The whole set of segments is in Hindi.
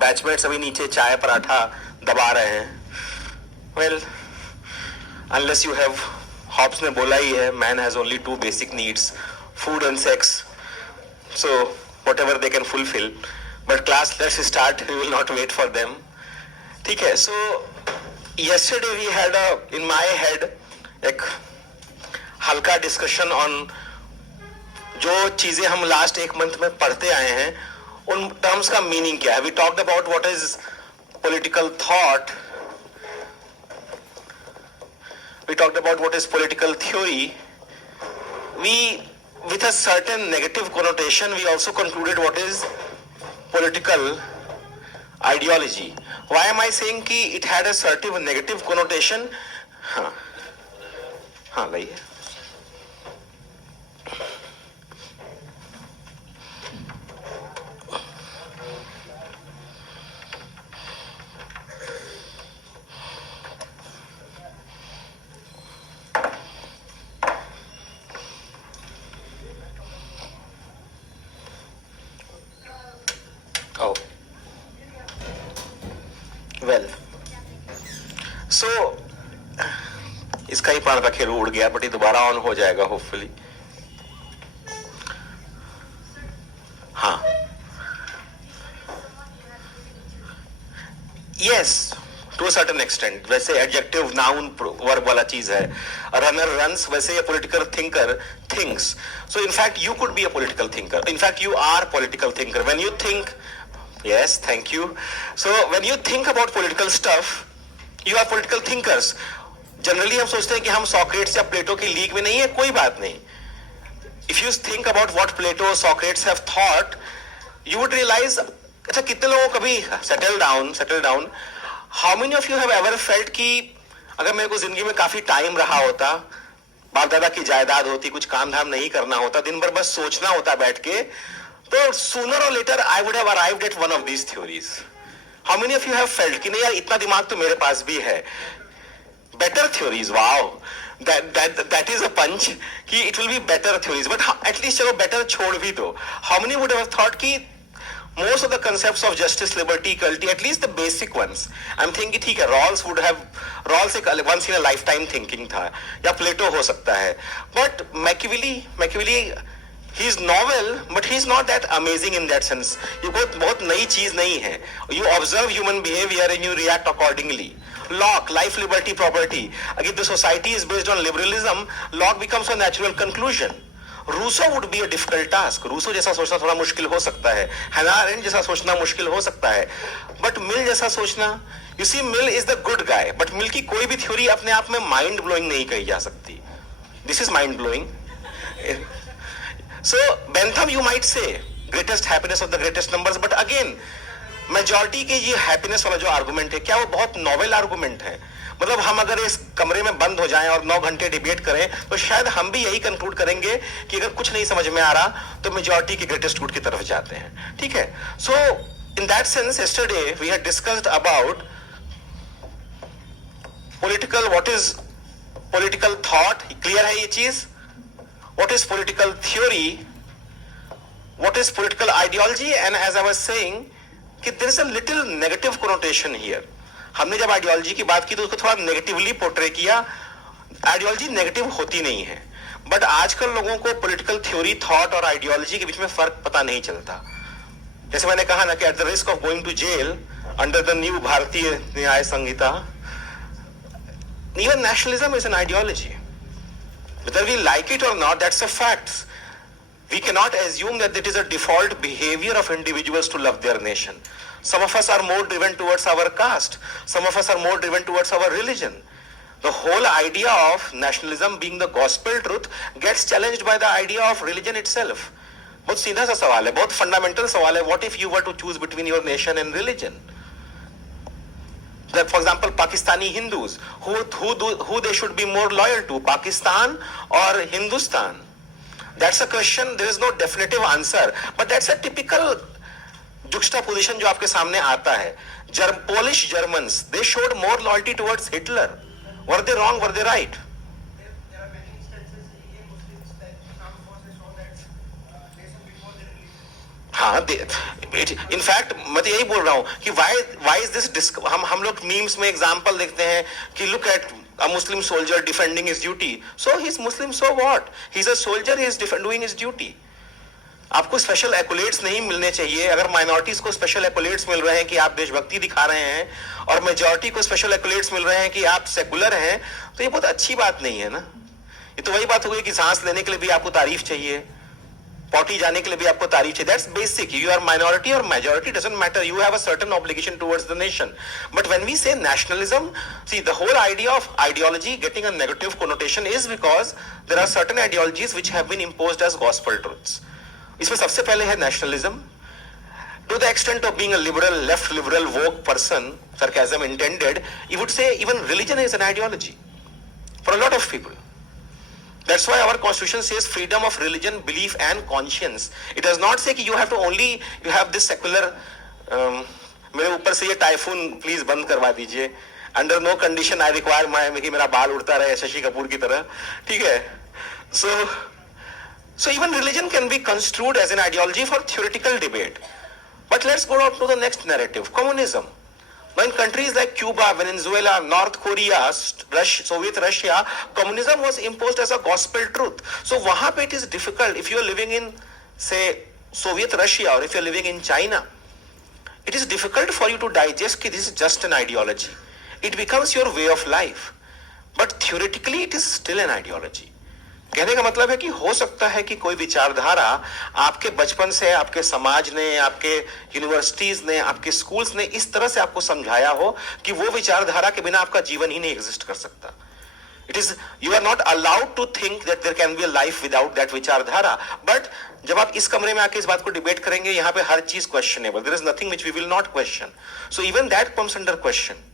बैचमेट्स अभी नीचे चाय पराठा दबा रहे हैं. Well, unless you have, Hobbes ने बोला ही है, man has only two basic needs, food and sex. So whatever they can fulfill, but class, let's start. We will not wait for them. ठीक है. So yesterday we had in my head एक हल्का डिस्कशन ऑन जो चीजें हम लास्ट एक मंथ में पढ़ते आए हैं उन टर्म्स का मीनिंग क्या है. We talked about what is political thought, we talked about what is political theory. We, with a certain negative connotation, we also concluded what is political ideology. Why am I saying कि it had a certain negative connotation? हाँ लाइए. Oh. Well, so इसका ही प्राण का खेल उड़ गया, बट ये दोबारा ऑन हो जाएगा होपफुली. हाँ, yes, to a certain extent. वैसे एडजेक्टिव नाउन वर्ब वाला चीज है. रनर रन्स, वैसे ये political thinker thinks. So in fact you could be a political thinker. In fact you are political thinker when you think. Yes, thank you. So when you think about political stuff, you are political thinkers. Generally हम सोचते हैं कि हम सॉक्रेट्स या प्लेटो की लीग में नहीं है, कोई बात नहीं. If you think about what Plato, Socrates have thought, you would realize, अच्छा कितने लोगों को कभी settle down. How many of you have ever felt कि अगर मेरे को जिंदगी में काफी टाइम रहा होता, बाप दादा की जायदाद होती, कुछ काम धाम नहीं करना होता, दिन भर बस सोचना होता बैठ के, तो sooner or later I would have arrived at one of these theories. How many of you have felt कि नहीं यार इतना दिमाग तो मेरे पास भी है. Better theories, wow, that is a punch कि it will be better theories, but at least चलो better छोड़ भी दो. How many would have thought कि most of the concepts of justice, liberty, equality, at least the basic ones, I'm thinking ठीक है, Rawls एक once in a lifetime thinking था, या Plato हो सकता है, but Machiavelli he is novel, but he is not that amazing in that sense. ये बहुत नई चीज नहीं है. You observe human behavior and you react accordingly. Locke, life, liberty, property. If the society is based on liberalism, Locke becomes a natural conclusion. Rousseau would be a difficult task. Rousseau जैसा सोचना थोड़ा मुश्किल हो सकता है. Hannah Arendt जैसा सोचना मुश्किल हो सकता है. But Mill जैसा सोचना, you see, Mill is the good guy. But Mill की कोई भी थ्योरी अपने आप में mind blowing नहीं कही जा सकती. This is mind blowing. So Bentham, you might say, greatest happiness of the greatest numbers, but again, majority के ये happiness वाला जो argument है, क्या वो बहुत novel argument है? मतलब हम अगर इस कमरे में बंद हो जाएं और 9 घंटे डिबेट करें, तो शायद हम भी यही कंक्लूड करेंगे कि अगर कुछ नहीं समझ में आ रहा, तो majority की greatest good की तरफ जाते हैं. ठीक है? So in that sense, yesterday we had discussed about what is political thought. Clear है ये चीज? What is political theory? What is political ideology? And as I was saying, कि there is a little negative connotation here. हमने जब आइडियोलॉजी की बात की तो उसको थोड़ा नेगेटिवली पोर्ट्रे किया. आइडियोलॉजी नेगेटिव होती नहीं है, बट आजकल लोगों को पॉलिटिकल थ्योरी, थॉट और आइडियोलॉजी के बीच में फर्क पता नहीं चलता. जैसे मैंने कहा ना कि at the risk of going to jail under the new Bharatiya Nyaya Samhita, even nationalism is an ideology. Whether we like it or not, that's a fact. We cannot assume that it is a default behavior of individuals to love their nation. Some of us are more driven towards our caste. Some of us are more driven towards our religion. The whole idea of nationalism being the gospel truth gets challenged by the idea of religion itself. बहुत सीधा सा सवाल है, बहुत फंडामेंटल सवाल है. What if you were to choose between your nation and religion? That, for example, Pakistani Hindus, who they should be more loyal to, Pakistan or Hindustan? That's a question. There is no definitive answer, but that's a typical juxtaposition जो आपके सामने आता है. Polish Germans, they showed more loyalty towards Hitler. Were they wrong? Were they right? There are many instances in Muslims that armed forces show that they should be more than religion. हाँ, इनफैक्ट मैं तो यही बोल रहा हूँ कि वाई इज दिस, हम लोग मीम्स में एग्जांपल देखते हैं कि look at a Muslim soldier defending his duty, so he is Muslim, so what, he is a soldier, he is doing his duty. आपको स्पेशल एक्युलेट्स नहीं मिलने चाहिए. अगर माइनॉरिटीज को स्पेशल एक्युलेट्स मिल रहे हैं कि आप देशभक्ति दिखा रहे हैं और मेजॉरिटी को स्पेशल एक्युलेट्स मिल रहे हैं कि आप सेकुलर हैं, तो ये बहुत अच्छी बात नहीं है ना. ये तो वही बात हो गई कि सांस लेने के लिए भी आपको तारीफ चाहिए, पॉटी जाने के लिए भी आपको तारीफ चाहिए. That's basic. You are minority और majority doesn't matter. You have a certain obligation towards the nation. But when we say nationalism, see the whole idea of ideology getting a negative connotation is because there are certain ideologies which have been imposed as gospel truths. इसमें सबसे पहले है nationalism. To the extent of being a liberal, left liberal, woke person, sarcasm intended, you would say even religion is an ideology for a lot of people. That's why our constitution says freedom of religion, belief and conscience. It does not say कि you have to only, you have this secular, मेरे ऊपर से ये टाइफून प्लीज बंद करवा दीजिए. Under no condition I require कि मेरा बाल उड़ता रहे शशि कपूर की तरह. ठीक है. So even religion can be construed as an ideology for theoretical debate. But let's go on to the next narrative, communism. Now in countries like Cuba, Venezuela, North Korea, Soviet Russia, communism was imposed as a gospel truth. So वहाँ पे it is difficult if you are living in, say, Soviet Russia or if you are living in China, it is difficult for you to digest कि this is just an ideology. It becomes your way of life. But theoretically it is still an ideology. कहने का मतलब है कि हो सकता है कि कोई विचारधारा आपके बचपन से, आपके समाज ने, आपके यूनिवर्सिटीज ने, आपके स्कूल्स ने इस तरह से आपको समझाया हो कि वो विचारधारा के बिना आपका जीवन ही नहीं एग्जिस्ट कर सकता. It is, you are not allowed to think that there can be a life without that विचारधारा. बट जब आप इस कमरे में आके इस बात को डिबेट करेंगे, यहाँ पे हर चीज questionable. There is nothing which we will not question. So even that comes under question.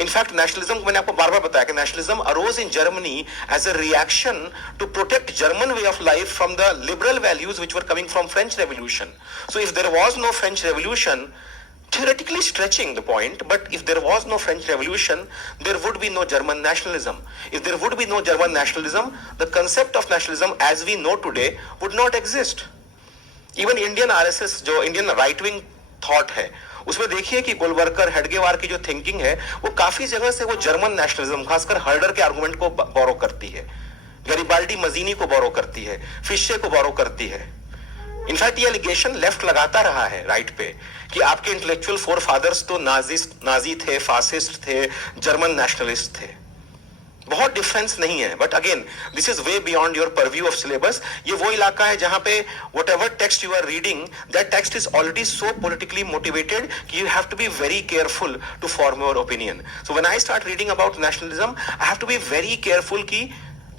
In fact nationalism, मैंने आपको बार बार बताया कि nationalism arose in Germany as a reaction to protect German way of life from the liberal values which were coming from French revolution. So if there was no French revolution, theoretically stretching the point, but if there was no French Revolution, there would be no German nationalism. If there would be no German nationalism, the concept of nationalism as we know today would not exist. Even Indian RSS, जो Indian right wing thought है, उसमें देखिए कि गोलवरकर, हेडगेवार की जो थिंकिंग है वो काफी जगह से वो जर्मन नेशनलिज्म, खासकर हर्डर के आर्गुमेंट को बोरो करती है, गरीबाल्डी मजीनी को बोरो करती है, फिशे को बोरो करती है. इनफैक्ट ये एलिगेशन लेफ्ट लगाता रहा है राइट पे कि आपके इंटेलेक्चुअल फोर फादर्स तो नाजी थे, फासिस्ट थे, जर्मन नेशनलिस्ट थे. बहुत डिफरेंस नहीं है. But again this is way beyond your purview of syllabus. ये वो इलाका है जहां पे whatever text you are reading, that text is already so politically motivated कि you have to be very careful to form your opinion. So when I start reading about nationalism, I have to be very careful कि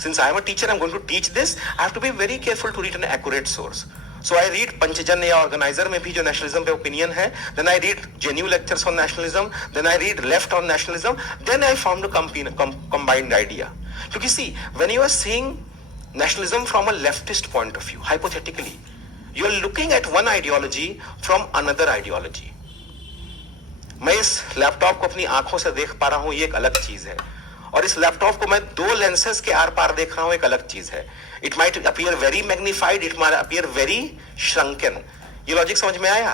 since I am a teacher, I am going to teach this, I have to be very careful to read an accurate source. So I read Panchjanya या ऑर्गेनाइजर में भी जो नेशनलिज्म पे ओपिनियन है, then I read JNU lectures on nationalism, then I read left on nationalism, then I formed a combined idea. क्योंकि see, when you are seeing nationalism from a leftist point of view, hypothetically, you are looking at one ideology from another ideology. मैं इस लैपटॉप को अपनी आंखों से देख पा रहा हूं, ये एक अलग चीज है, और इस लैपटॉप को मैं दो लेंसेज के आर पार देख रहा हूं, एक अलग चीज है. It might appear very magnified, it might appear very shrunken. ये लॉजिक समझ में आया?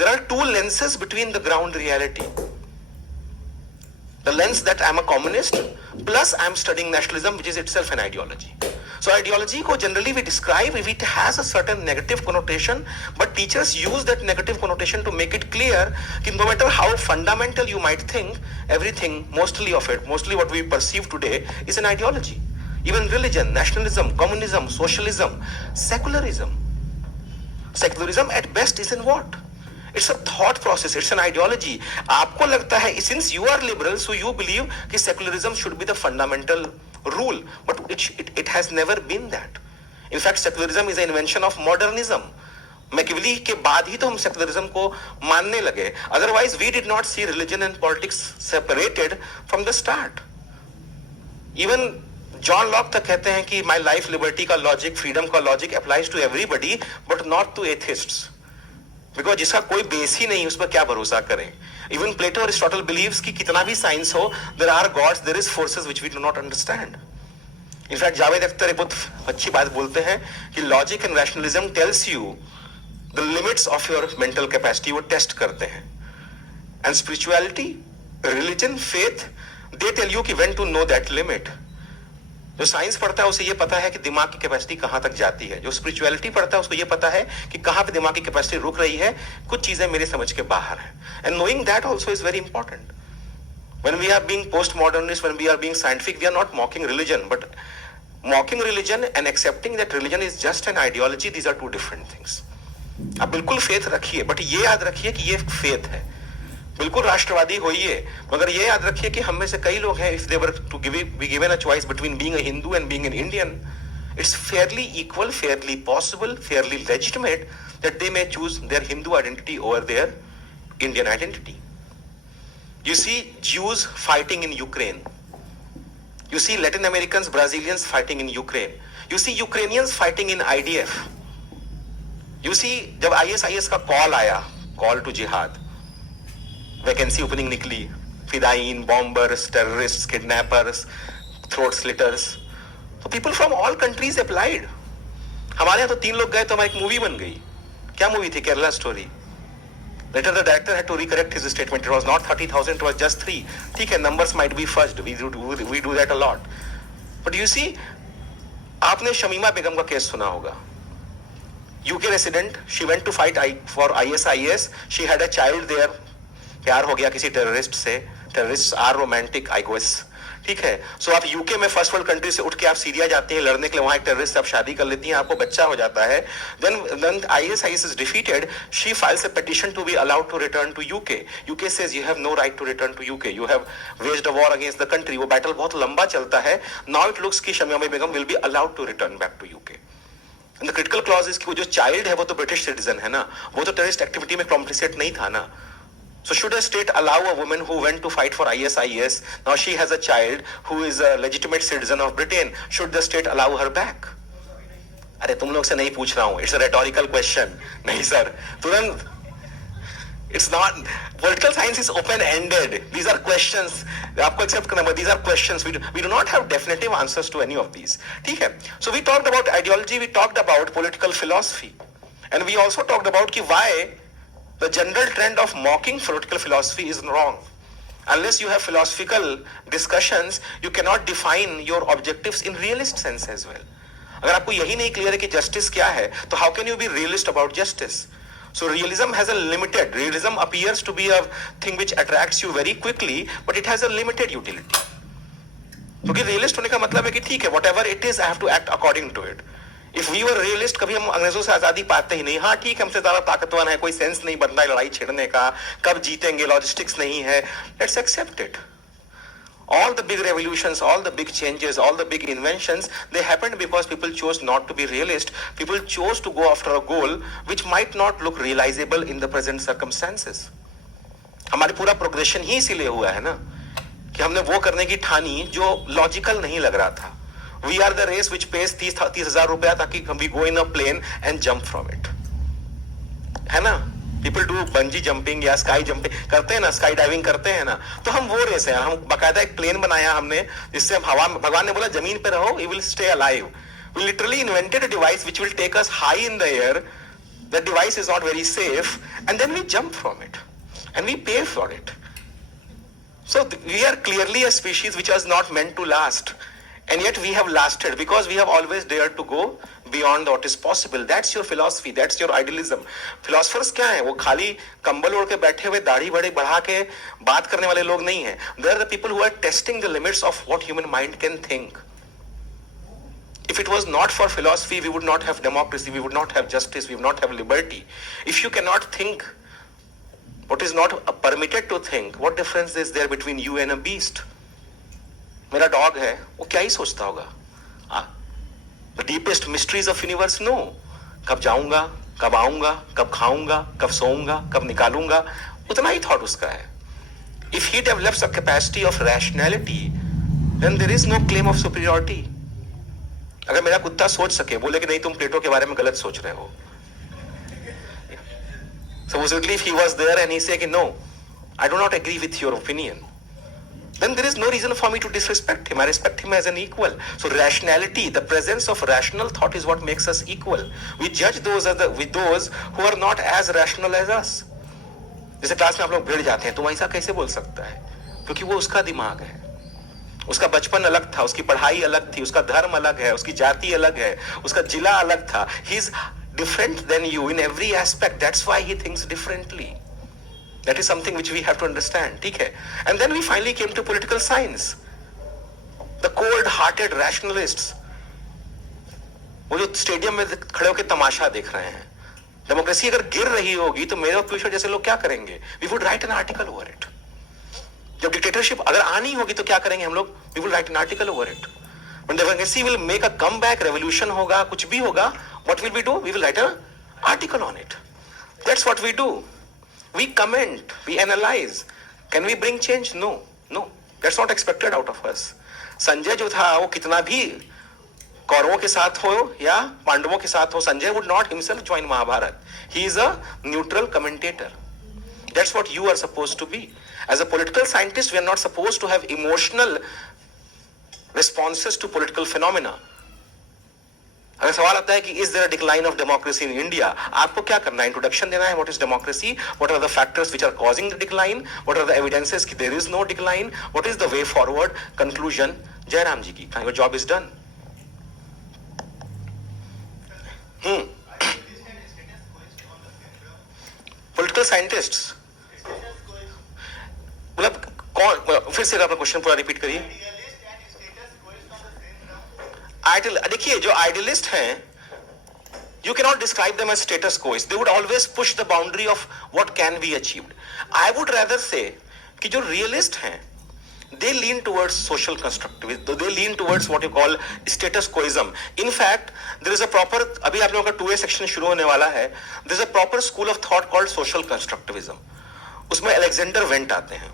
There are two lenses between the ground reality. The lens that I'm a communist, plus I'm studying nationalism, which is itself an ideology. So ideology को generally we describe if it has a certain negative connotation, but teachers use that negative connotation to make it clear कि no matter how fundamental you might think, everything, mostly of it, mostly what we perceive today is an ideology. Even religion, nationalism, communism, socialism, secularism. Secularism at best is in what? It's a thought process, it's an ideology. आपको लगता है, since you are liberal, so you believe कि secularism should be the fundamental rule, but it has never been that. In fact, secularism is an invention of modernism. मैकिवली के बाद ही तो हम सेकुलरिज्म को मानने लगे. Otherwise, we did not see religion and politics separated from the start. Even John Locke तक कहते हैं कि माई लाइफ लिबर्टी का लॉजिक, फ्रीडम का logic applies to everybody but not to atheists, because जिसका कोई बेस ही नहीं उस पर क्या भरोसा करें. इवन प्लेटो और एरिस्टोटल बिलीव्स कि कितना भी साइंस हो, there are gods, there is forces which we do not understand. In fact Javed Akhtar एक बहुत अच्छी बात बोलते हैं कि logic and rationalism tells you the limits of your mental capacity वो टेस्ट करते हैं. And spirituality, religion, faith, they tell you कि when to know that limit. जो साइंस पढ़ता है उसे ये पता है कि दिमाग की कैपेसिटी कहां तक जाती है. जो स्पिरिचुअलिटी पढ़ता है उसको ये पता है कि कहां पे दिमाग की कैपेसिटी रुक रही है, कुछ चीजें मेरे समझ के बाहर है. And knowing that also is very important. When we are being postmodernist, when we are being scientific, we are not mocking religion, but mocking religion and accepting that religion is just an ideology, these are two different things. आप बिल्कुल फेथ रखिए, बट ये याद रखिए कि ये फेथ है. बिल्कुल राष्ट्रवादी होइए, मगर ये याद रखिए कि हम में से कई लोग हैं, if they were to be given a choice between being a Hindu and being an Indian, it's fairly equal, fairly possible, fairly legitimate that they may choose their Hindu identity over their Indian identity. You see Jews fighting in Ukraine. You see Latin Americans, Brazilians fighting in Ukraine. You see Ukrainians fighting in IDF. You see जब ISIS का कॉल आया, कॉल टू जिहाद, वैकेंसी ओपनिंग निकली, फिदाइन, bombers, terrorists, kidnappers, throat slitters, तो people from all countries applied. हमारे यहाँ तो 3 लोग गए तो हमारी एक मूवी बन गई. क्या मूवी थी? Kerala story. Later the director had to recorrect his statement. It was not 30,000, it was just 3. ठीक है, numbers might be fudged. We do that a lot. But you see, आपने शमीमा बेगम का केस सुना होगा. UK resident, she went to fight for ISIS. She had a child there. प्यार हो गया किसी टेररिस्ट से. Terrorists are romantic, I guess. ठीक है. सो आप यूके में फर्स्ट वर्ल्ड कंट्री से उठ के आप सीरिया जाते हैं लड़ने के लिए, वहां एक टेररिस्ट से आप शादी कर लेती हैं, आपको बच्चा हो जाता है. Then ISIS is defeated. She files a petition to be allowed to return to UK. UK says you have no right to return to UK. You have waged a war against the country. वो बैटल बहुत लंबा चलता है. Now it looks कि शमीमा बेगम will be allowed to return back to UK. And the critical clause is कि वो जो चाइल्ड है वो तो ब्रिटिश सिटीजन है ना, वो तो टेररिस्ट एक्टिविटी में कॉम्प्लिसेट नहीं था ना. So should a state allow a woman who went to fight for ISIS, now she has a child who is a legitimate citizen of Britain, should the state allow her back? अरे तुम लोग से नहीं पूछ रहा हूँ, it's a rhetorical question. नहीं सर, तुरंत, it's not, political science is open-ended. These are questions. आपको accept करना, but these are questions. We do not have definitive answers to any of these. ठीक है? So we talked about ideology, we talked about political philosophy, and we also talked about कि why the general trend of mocking political philosophy is wrong. Unless you have philosophical discussions, you cannot define your objectives in realist sense as well. अगर आपको यही नहीं क्लियर है कि justice क्या है, तो how can you be realist about justice? So realism has a limited, realism appears to be a thing which attracts you very quickly, but it has a limited utility. क्योंकि realist होने का मतलब है कि ठीक है, whatever it is, I have to act according to it. If we were realist, कभी हम अंग्रेजों से आजादी पाते ही नहीं. हाँ ठीक है, हमसे ज्यादा ताकतवर है, कोई सेंस नहीं बनता है लड़ाई छेड़ने का, कब जीतेंगे, लॉजिस्टिक्स नहीं है. Let's accept it. All the big revolutions, all the big changes, all the big inventions, they happened because people chose not to be realist. People chose to go after a goal which might not look realizable in the present circumstances. हमारी पूरा प्रोग्रेशन ही इसीलिए हुआ है ना, कि हमने वो करने की ठानी जो लॉजिकल नहीं लग रहा था. We are the race which pays 30,000 रुपया ताकि we go in a plane and jump from it. है ना? People do bungee jumping या sky jumping करते हैं ना, sky diving करते हैं ना, तो हम वो रेस हैं. हम बकायदा एक प्लेन बनाया हमने जिससे हम हवा, भगवान ने बोला जमीन पे रहो, you will stay alive. We literally invented a device which will take us high in the air. The device is not very safe, and then we jump from it and we pay for it. So we are clearly a species which was not meant to last. And yet we have lasted because we have always dared to go beyond what is possible. That's your philosophy, that's your idealism. Philosophers क्या हैं? वो खाली कंबल ओढ़ के बैठे हुए दाढ़ी बड़े बढ़ा के बात करने वाले लोग नहीं हैं. They are the people who are testing the limits of what human mind can think. If it was not for philosophy, we would not have democracy, we would not have justice, we would not have liberty. If you cannot think what is not permitted to think, what difference is there between you and a beast? मेरा डॉग है, वो क्या ही सोचता होगा? The deepest mysteries of universe, no. कब जाऊंगा, कब आऊंगा, कब खाऊंगा, कब सोऊंगा, कब निकालूंगा, उतना ही थॉट उसका है. If he develops a capacity of rationality, then there is no claim of superiority. अगर मेरा कुत्ता सोच सके, बोले कि नहीं तुम प्लेटो के बारे में गलत सोच रहे हो. Supposedly if he was there and he say कि no, I do not agree with your opinion. then there is no reason for me to disrespect him. I respect him as an equal. So rationality, the presence of rational thought is what makes us equal. We judge those with those who are not as rational as us. जैसे क्लास में आप लोग भिड़ जाते हैं तो ऐसा कैसे बोल सकता है, क्योंकि वो उसका दिमाग है, उसका बचपन अलग था, उसकी पढ़ाई अलग थी, उसका धर्म अलग है, उसकी जाति अलग है, उसका जिला अलग था. He is different than you in every aspect. That's why he thinks differently. That is something which we have to understand. ठीक है. And then we finally came to political science. The cold-hearted rationalists, वो जो स्टेडियम में खड़े होकर तमाशा देख रहे हैं. डेमोक्रेसी अगर गिर रही होगी तो मेरे और पीयूष जैसे लोग क्या करेंगे? We would write an article over it. जब डिक्टेटरशिप अगर आनी होगी तो क्या करेंगे हम लोग? We will write an article over it. When democracy will make a comeback, revolution होगा, कुछ भी होगा, what will we do? We will write an article on it. That's what we do. We comment, we analyze. Can we bring change? No, no. That's not expected out of us. Sanjay जो था वो कितना भी कौरवों के साथ हो या पांडवों के साथ हो, Sanjay would not himself join Mahabharat. He is a neutral commentator. That's what you are supposed to be. As a political scientist, we are not supposed to have emotional responses to political phenomena. अगर सवाल आता है कि is there a decline of democracy in India, आपको क्या करना है? इंट्रोडक्शन देना है. What is democracy? What are the factors which are causing the decline? What are the evidences कि there is no decline? What is the way forward? Conclusion Jairam जी की. Your job is done. Political scientists. मतलब कौन, फिर से अपना क्वेश्चन पूरा रिपीट करिए. देखिए जो आइडियलिस्ट हैं, you cannot describe them as status quoists. They would always push the boundary of what can be achieved. I would rather say कि जो realist हैं, they lean towards social constructivism. They lean towards what you call status quoism. In fact, there is a proper, अभी आप लोगों का 2A सेक्शन शुरू होने वाला है. There is a proper school of thought called social constructivism. उसमें अलेक्जेंडर वेंट आते हैं.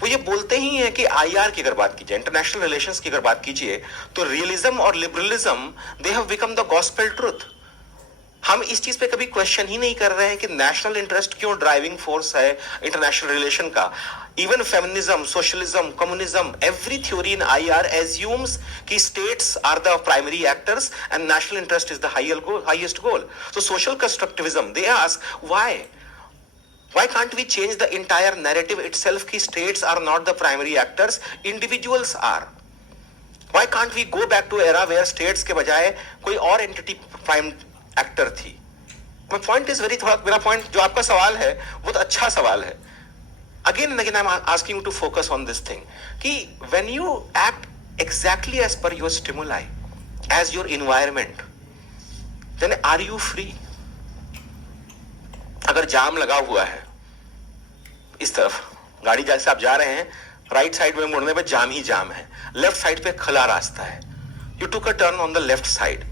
वो ये बोलते ही हैं कि आईआर की अगर बात कीजिए, इंटरनेशनल रिलेशंस की अगर बात कीजिए, तो रियलिज्म और liberalism they have become the gospel truth. हम इस चीज पे कभी क्वेश्चन ही नहीं कर रहे हैं कि नेशनल इंटरेस्ट क्यों ड्राइविंग फोर्स है इंटरनेशनल रिलेशन का. Even feminism, socialism, communism, every theory in IR assumes कि states are the primary actors and national interest is the highest goal. So social constructivism, they ask why can't we change the entire narrative itself कि states are not the primary actors, individuals are. Why can't we go back to era where states के बजाय कोई और entity prime actor थी? My point is very, थोड़ा मेरा point जो आपका सवाल है वो तो अच्छा सवाल है. Again and again I'm asking you to focus on this thing कि when you act exactly as per your stimuli, as your environment, then are you free? अगर जाम लगा हुआ है इस तरफ, गाड़ी जैसे आप जा रहे हैं, राइट साइड में मुड़ने पे जाम ही जाम है, लेफ्ट साइड पे खुला रास्ता है, you took a turn on the left side,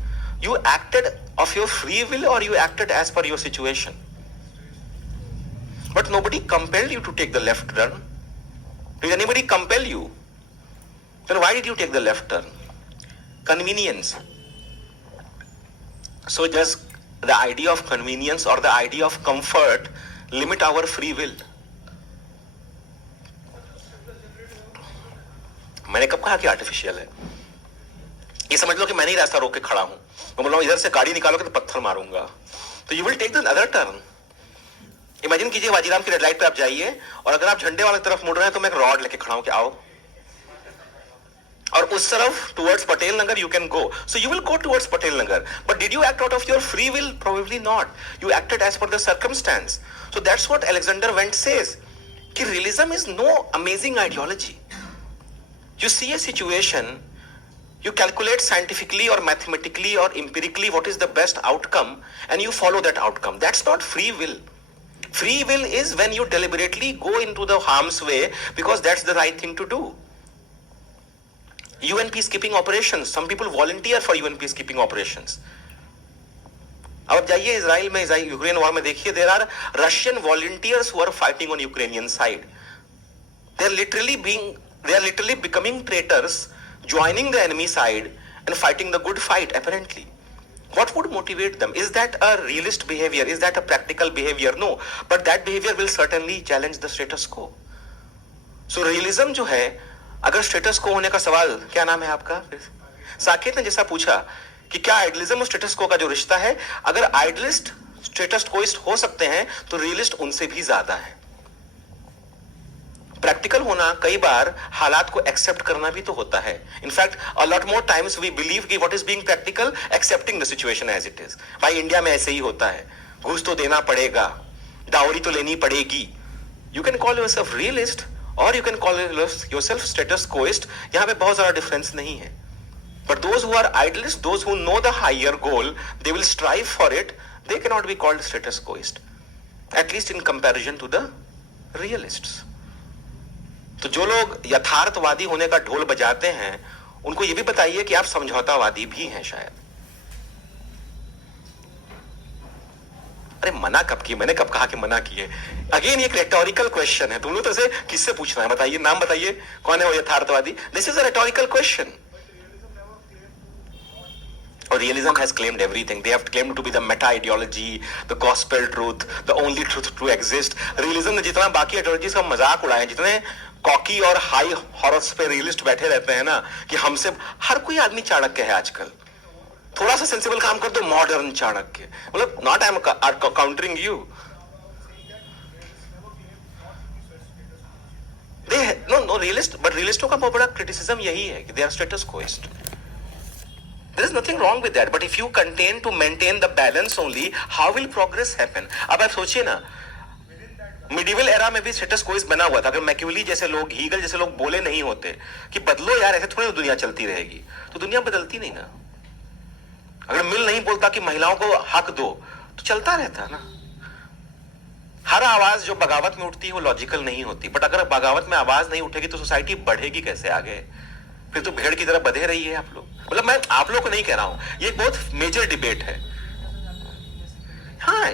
you acted of your free will और you acted as per your situation, but nobody compelled you to take the left turn. Did anybody compel you? Then why did you take the left turn? Convenience. So just the idea of convenience or the idea of comfort limit our free will. मैंने कब कहा कि आर्टिफिशियल है? ये समझ लो कि मैं नहीं रास्ता रोक के खड़ा हूं, मैं बोल रहा हूं इधर से गाड़ी निकालोगे तो पत्थर मारूंगा, तो you will take the other turn. Imagine कीजिए वाजीराम की रेड लाइट पे आप जाइए और अगर आप झंडे वाली तरफ मुड़ रहे हैं तो मैं एक रॉड लेके खड़ा हूं कि आओ, और उस तरफ towards Patel Nagar you can go. So you will go towards Patel Nagar. But did you act out of your free will? Probably not. You acted as per the circumstance. So that's what Alexander Wendt says. कि realism is no amazing ideology. You see a situation, you calculate scientifically or mathematically or empirically what is the best outcome and you follow that outcome. That's not free will. Free will is when you deliberately go into the harm's way because that's the right thing to do. UN peacekeeping operations, some people volunteer for UN peacekeeping operations. अब आप जाइए इजराइल में, यूक्रेन वॉर में देखिए, there are Russian volunteers who are fighting on Ukrainian side. They are literally becoming traitors, joining the enemy side and fighting the good fight apparently. What would motivate them? Is that a realist behavior? Is that a practical behavior? No, but that behavior will certainly challenge the status quo. So realism जो है, अगर स्टेटस को होने का सवाल, क्या नाम है आपका? साकेत ने जैसा पूछा कि क्या आइडियलिज्म और स्टेटस को का जो रिश्ता है, अगर आइडियलिस्ट स्टेटस कोइस्ट हो सकते हैं तो रियलिस्ट उनसे भी ज्यादा है। प्रैक्टिकल होना कई बार हालात को एक्सेप्ट करना भी तो होता है। In fact a lot more times we believe कि what is being practical, accepting the situation as it is. भाई इंडिया में ऐसे ही होता है, घूस तो देना पड़ेगा, डावरी तो लेनी पड़ेगी। You can call yourself realist और you can call yourself status quoist, यहां पे बहुत ज्यादा डिफरेंस नहीं है। But those who are idealists, those who know the higher goal, they will strive for it. They cannot be called status quoist, at least in comparison to the realists. तो जो लोग यथार्थवादी होने का ढोल बजाते हैं, उनको ये भी बताइए कि आप समझौतावादी भी हैं शायद। अरे मना कब की? मैंने कब कहा कि मना किए? अगेन ये रेटोरिकल क्वेश्चन है। तुम लोग तो से किससे पूछना है? बताइए, नाम बताइए, कौन है वो यथार्थवादी? This is a rhetorical question. Or realism has claimed everything. They have claimed to be the meta ideology, the gospel truth, the only truth to exist. Realism ने जितना बाकी आइडियोलॉजीज का मजाक उड़ाया, जितने कॉकी और हाई हॉर्स पे रियलिस्ट बैठे रहते हैं ना, कि हमसे हर कोई आदमी चाणक्य है आजकल। थोड़ा सा सेंसिबल काम कर दो, मॉडर्न चाणक्य। मतलब not I am countering you, they know realist, but रियलिस्टों का बहुत बड़ा क्रिटिसिज्म यही है कि they are status quoist. There is nothing wrong with that, but if you contain to maintain the balance only, how will progress happen? अब आप सोचिए ना, मिडिवल एरा में भी स्टेटस कोइस्ट बना हुआ था। अगर मैकियावेली जैसे लोग, हीगल जैसे लोग बोले नहीं होते कि बदलो यार, ऐसे थोड़ी दुनिया चलती रहेगी, तो दुनिया बदलती नहीं ना। अगर मिल नहीं बोलता कि महिलाओं को हक दो, तो चलता रहता ना। हर आवाज जो बगावत में उठती है वो लॉजिकल नहीं होती, बट अगर बगावत में आवाज नहीं उठेगी तो सोसाइटी बढ़ेगी कैसे आगे? फिर तो भेड़ की तरह बधे रही है आप लोग। मतलब मैं आप लोग को नहीं कह रहा हूं, ये एक बहुत मेजर डिबेट है। हाँ,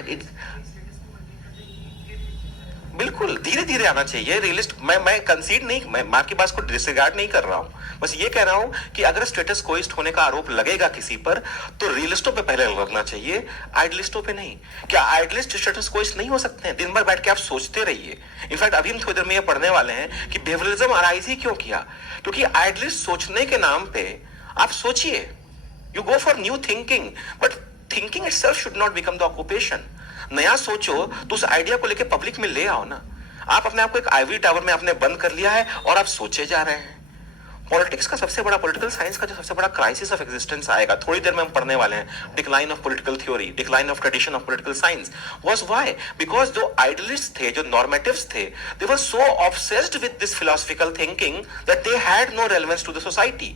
बिल्कुल धीरे धीरे आना चाहिए रियलिस्ट। मैं कंसीड नहीं, मैं आपकी बात को डिसरिगार्ड नहीं कर रहा हूं, बस ये कह रहा हूं कि अगर स्टेटस कोइस्ट होने का आरोप लगेगा किसी पर, तो रियलिस्टों पे पहले लगना चाहिए, आइडियलिस्टों पे नहीं। क्या आइडियलिस्ट स्टेटस कोइस्ट नहीं हो सकते हैं? दिन भर बैठ के आप सोचते रहिए। इनफैक्ट अभी हम थोड़ी देर में ये पढ़ने वाले हैं कि बिहेवियरलिज्म अराइज ही क्यों किया, क्योंकि आइडियलिस्ट सोचने के नाम पे आप सोचिए, you go for new thinking, but thinking itself should not become the occupation. नया सोचो तो उस आइडिया को लेके पब्लिक में ले आओ ना। आप अपने आप को एक आइवरी टावर में आपने बंद कर लिया है और आप सोचे जा रहे हैं। पॉलिटिक्स का सबसे बड़ा, पॉलिटिकल साइंस का जो सबसे बड़ा क्राइसिस ऑफ एग्जिस्टेंस आएगा, थोड़ी देर में हम पढ़ने वाले हैं, decline of political theory, decline of tradition of political science, was why? Because जो आइडियलिस्ट थे, जो नॉर्मेटिव्स थे, they were so obsessed with this philosophical thinking that they had no relevance to the society.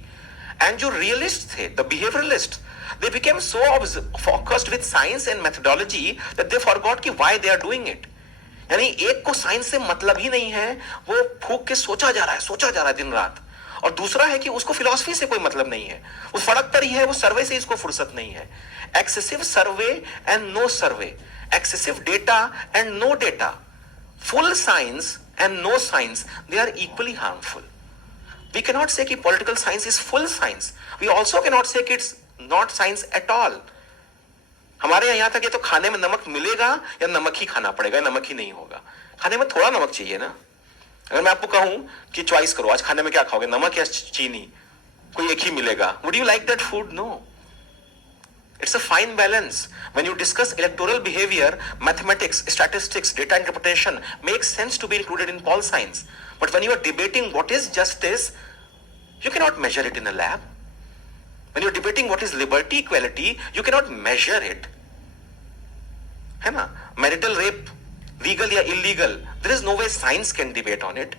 And जो रियलिस्ट थे, the behaviouralist, they became so focused with science and methodology that they forgot कि why they are doing it। यानी एक को साइंस से मतलब ही नहीं है, वो फूक के सोचा जा रहा है दिन रात, और दूसरा है कि उसको फिलॉसफी से कोई मतलब नहीं है, वो सड़क पर ही है, वो सर्वे से इसको फुर्सत नहीं है। Excessive survey and no survey, excessive data and no data, full science and no science, they are equally harmful. We cannot say कि political science is full science. We also cannot say कि it's not science at all. हमारे यहाँ तक ये तो खाने में नमक मिलेगा या नमक ही खाना पड़ेगा, नमक ही नहीं होगा। खाने में थोड़ा नमक चाहिए ना। अगर मैं आपको कहूं कि चॉइस करो, आज खाने में क्या खाओगे, नमक या चीनी, कोई एक ही मिलेगा, would you like that food? No. It's a fine balance. When you discuss electoral behavior, mathematics, statistics, data interpretation makes sense to be included in pol science. But when you are debating what is justice, you cannot measure it in a lab. When you are debating what is liberty, equality, you cannot measure it. है ना? Marital rape, legal या illegal, there is no way science can debate on it.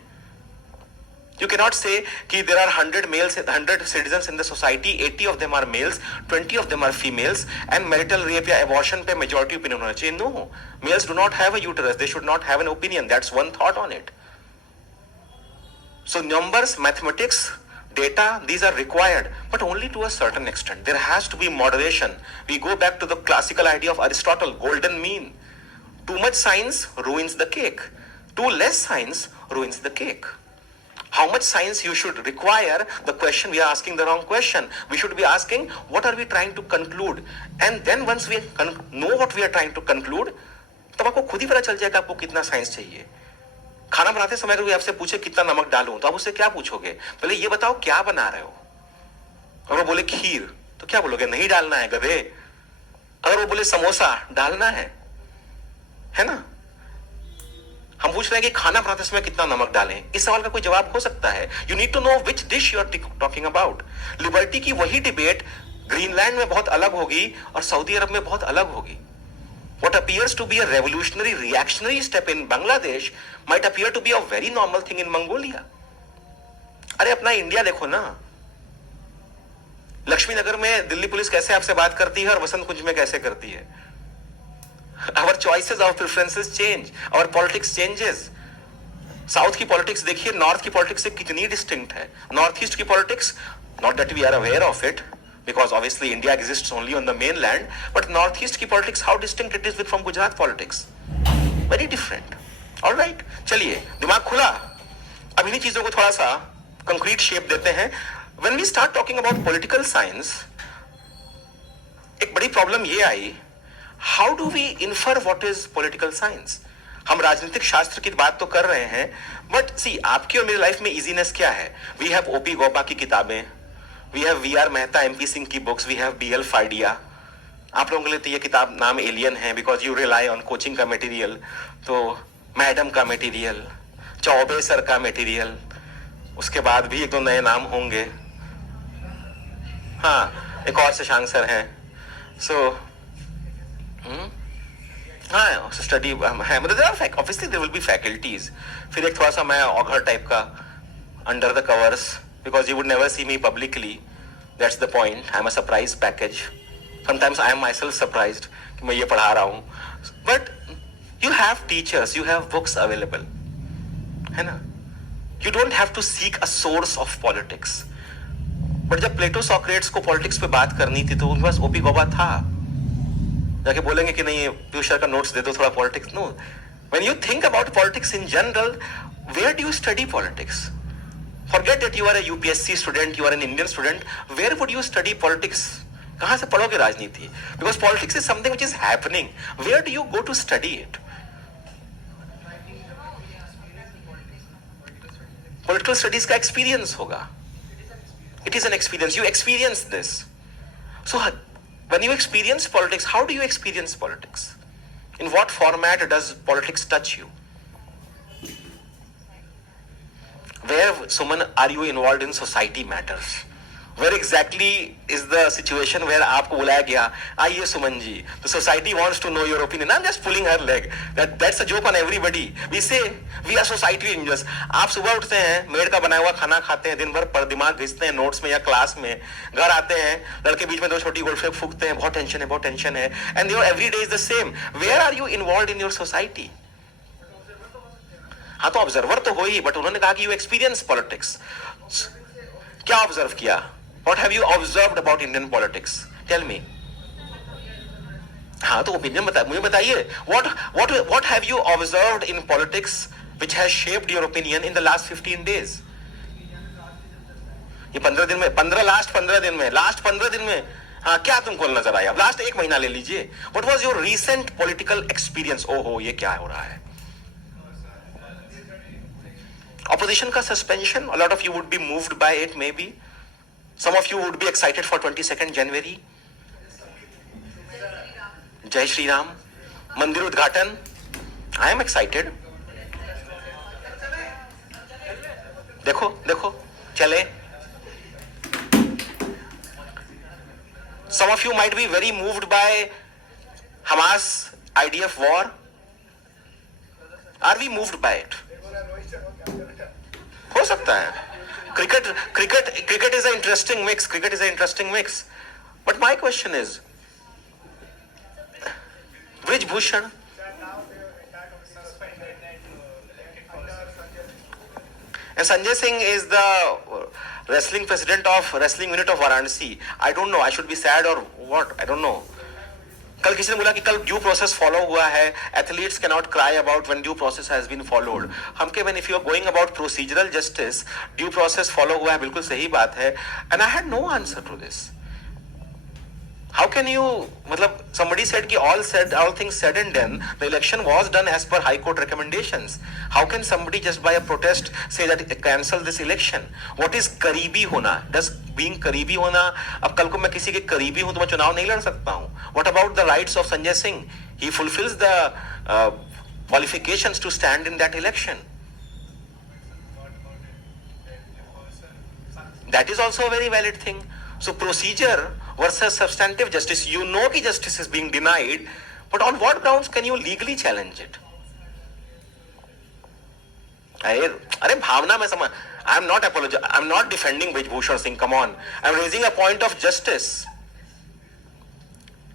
You cannot say कि there are 100 males, 100 citizens in the society, 80 of them are males, 20 of them are females, and marital rape या abortion पे majority opinion होना चाहिए. No, males do not have a uterus. They should not have an opinion. That's one thought on it. So numbers, mathematics, data, these are required, but only to a certain extent. There has to be moderation. We go back to the classical idea of Aristotle, golden mean. Too much science ruins the cake. Too less science ruins the cake. How much science you should require, the question, we are asking the wrong question. We should be asking, what are we trying to conclude? And then once we know what we are trying to conclude, तब आपको खुद ही पता चल जाएगा आपको कितना साइंस चाहिए। खाना बनाते समय अगर कोई आपसे पूछे कितना नमक डालूं, तो आप उससे क्या पूछोगे? पहले ये बताओ क्या बना रहे हो। और वो बोले खीर, तो क्या बोलोगे? नहीं डालना है गधे। अगर वो बोले समोसा, डालना है ना? हम पूछ रहे हैं कि खाना बनाते समय कितना नमक डालें। इस सवाल का कोई जवाब हो सकता है? You need to know which dish you are talking about. Liberty की वही डिबेट ग्रीनलैंड में बहुत अलग होगी और सऊदी अरब में बहुत अलग होगी। What appears to be a revolutionary, reactionary step in Bangladesh might appear to be a very normal thing in Mongolia. अरे अपना इंडिया देखो ना, लक्ष्मी नगर में दिल्ली पुलिस कैसे आपसे बात करती है और वसंत कुंज में कैसे करती है। Our choices, our preferences change, our politics changes. South की पॉलिटिक्स देखिए नॉर्थ की पॉलिटिक्स से कितनी डिस्टिंक्ट है। नॉर्थ ईस्ट की politics, not that we are aware of it, because obviously India exists only on the mainland, but northeast की politics, how distinct it is with from Gujarat politics, very different. All right, चलिए दिमाग खुला, अब इन्हीं चीजों को थोड़ा सा concrete shape देते हैं। When we start talking about political science, एक बड़ी प्रॉब्लम ये आई, how do we infer what is political science? हम राजनीतिक शास्त्र की बात तो कर रहे हैं, बट सी आपकी और मेरी लाइफ में इजीनेस क्या है? वी हैव ओपी गोपा की किताबें, we have V R Mehta MP Singh की books, we have BL Fadia. आप लोगों के लिए तो ये किताब नाम एलियन है because you rely on coaching का मटेरियल। तो मैडम का मटेरियल, चौबे सर का मटेरियल, उसके बाद भी एक दो नए नाम होंगे। हाँ, एक और शशांक सर हैं। सो हाँ, स्टडी है, मतलब obviously there will be faculties. फिर एक थोड़ा सा मैं ऑगर टाइप का under the covers, because you would never see me publicly. That's the point. I'm a surprise package. Sometimes I am myself surprised कि मैं ये पढ़ा रहा हूँ. But you have teachers, you have books available, है ना? You don't have to seek a source of politics. But जब प्लेटो सोक्रेट्स को पॉलिटिक्स पे बात करनी थी तो उनके पास ओपी गोबा था। जाके बोलेंगे कि नहीं पीयूष सर का नोट्स दे दो थोड़ा politics. No. When you think about politics in general, where do you study politics? Forget that you are a UPSC student, you are an Indian student. Where would you study politics? कहाँ से पढ़ोगे राजनीति? Because politics is something which is happening. Where do you go to study it? Political studies का experience होगा. It is an experience. You experience this. So when you experience politics, how do you experience politics? In what format does politics touch you? Where, Suman, are you involved in society matters? Where exactly is the situation where आपको बुलाया गया, आइए Suman ji, the society wants to know your opinion. I'm just pulling her leg. That's a joke on everybody. We say we are society rangers. आप सुबह उठते हैं, मेड का बनाया हुआ खाना खाते हैं, दिन भर पर दिमाग घिसते हैं नोट्स में या क्लास में, घर आते हैं, लड़के बीच में दो छोटी गोलफेक फूकते हैं, बहुत टेंशन है, and your every day is the same. Where are you involved in your society? हाँ तो ऑब्जर्वर तो हो ही, बट उन्होंने कहा कि यू एक्सपीरियंस पॉलिटिक्स। क्या ऑब्जर्व किया? What have you observed about Indian politics? Tell me. हाँ तो ओपिनियन मुझे बताइए। What have you observed in politics which has shaped your opinion in the last 15 days? ये 15 दिन में, लास्ट 15 दिन में हाँ क्या तुमको नजर आया? लास्ट एक महीना ले लीजिए। What was your recent political experience? ओहो ये क्या हो रहा है? Opposition का suspension, a lot of you would be moved by it maybe. Some of you would be excited for 22nd January. जय श्री राम, मंदिर उद्घाटन. I am excited. देखो चले. Some of you might be very moved by Hamas IDF war. Are we moved by it? हो सकता है. Cricket is an interesting mix. But my question is, Brij Bhushan, and Sanjay Singh is the wrestling president of wrestling unit of Varanasi. I don't know. I should be sad or what? I don't know. कल किसी ने बोला कि कल ड्यू प्रोसेस फॉलो हुआ है, athletes can not cry about when due process has been followed. हम के when if you are going about procedural justice, due process follow हुआ है, बिल्कुल सही बात है. And I had no answer to this. How can you, मतलब somebody said कि all things said and done, the election was done as per High Court recommendations. How can somebody just by a protest say that cancel this election? What is करीबी होना? Does being करीबी होना, अब कल को मैं किसी के करीबी हूँ तो मैं चुनाव नहीं लड़ सकता हूँ? What about the rights of Sanjay Singh? He fulfills the qualifications to stand in that election. That is also a very valid thing. So procedure versus substantive justice. You know कि justice is being denied, but on what grounds can you legally challenge it? अरे भावना में समझ. I'm not defending Brijbhushan Singh. Come on. I'm raising a point of justice.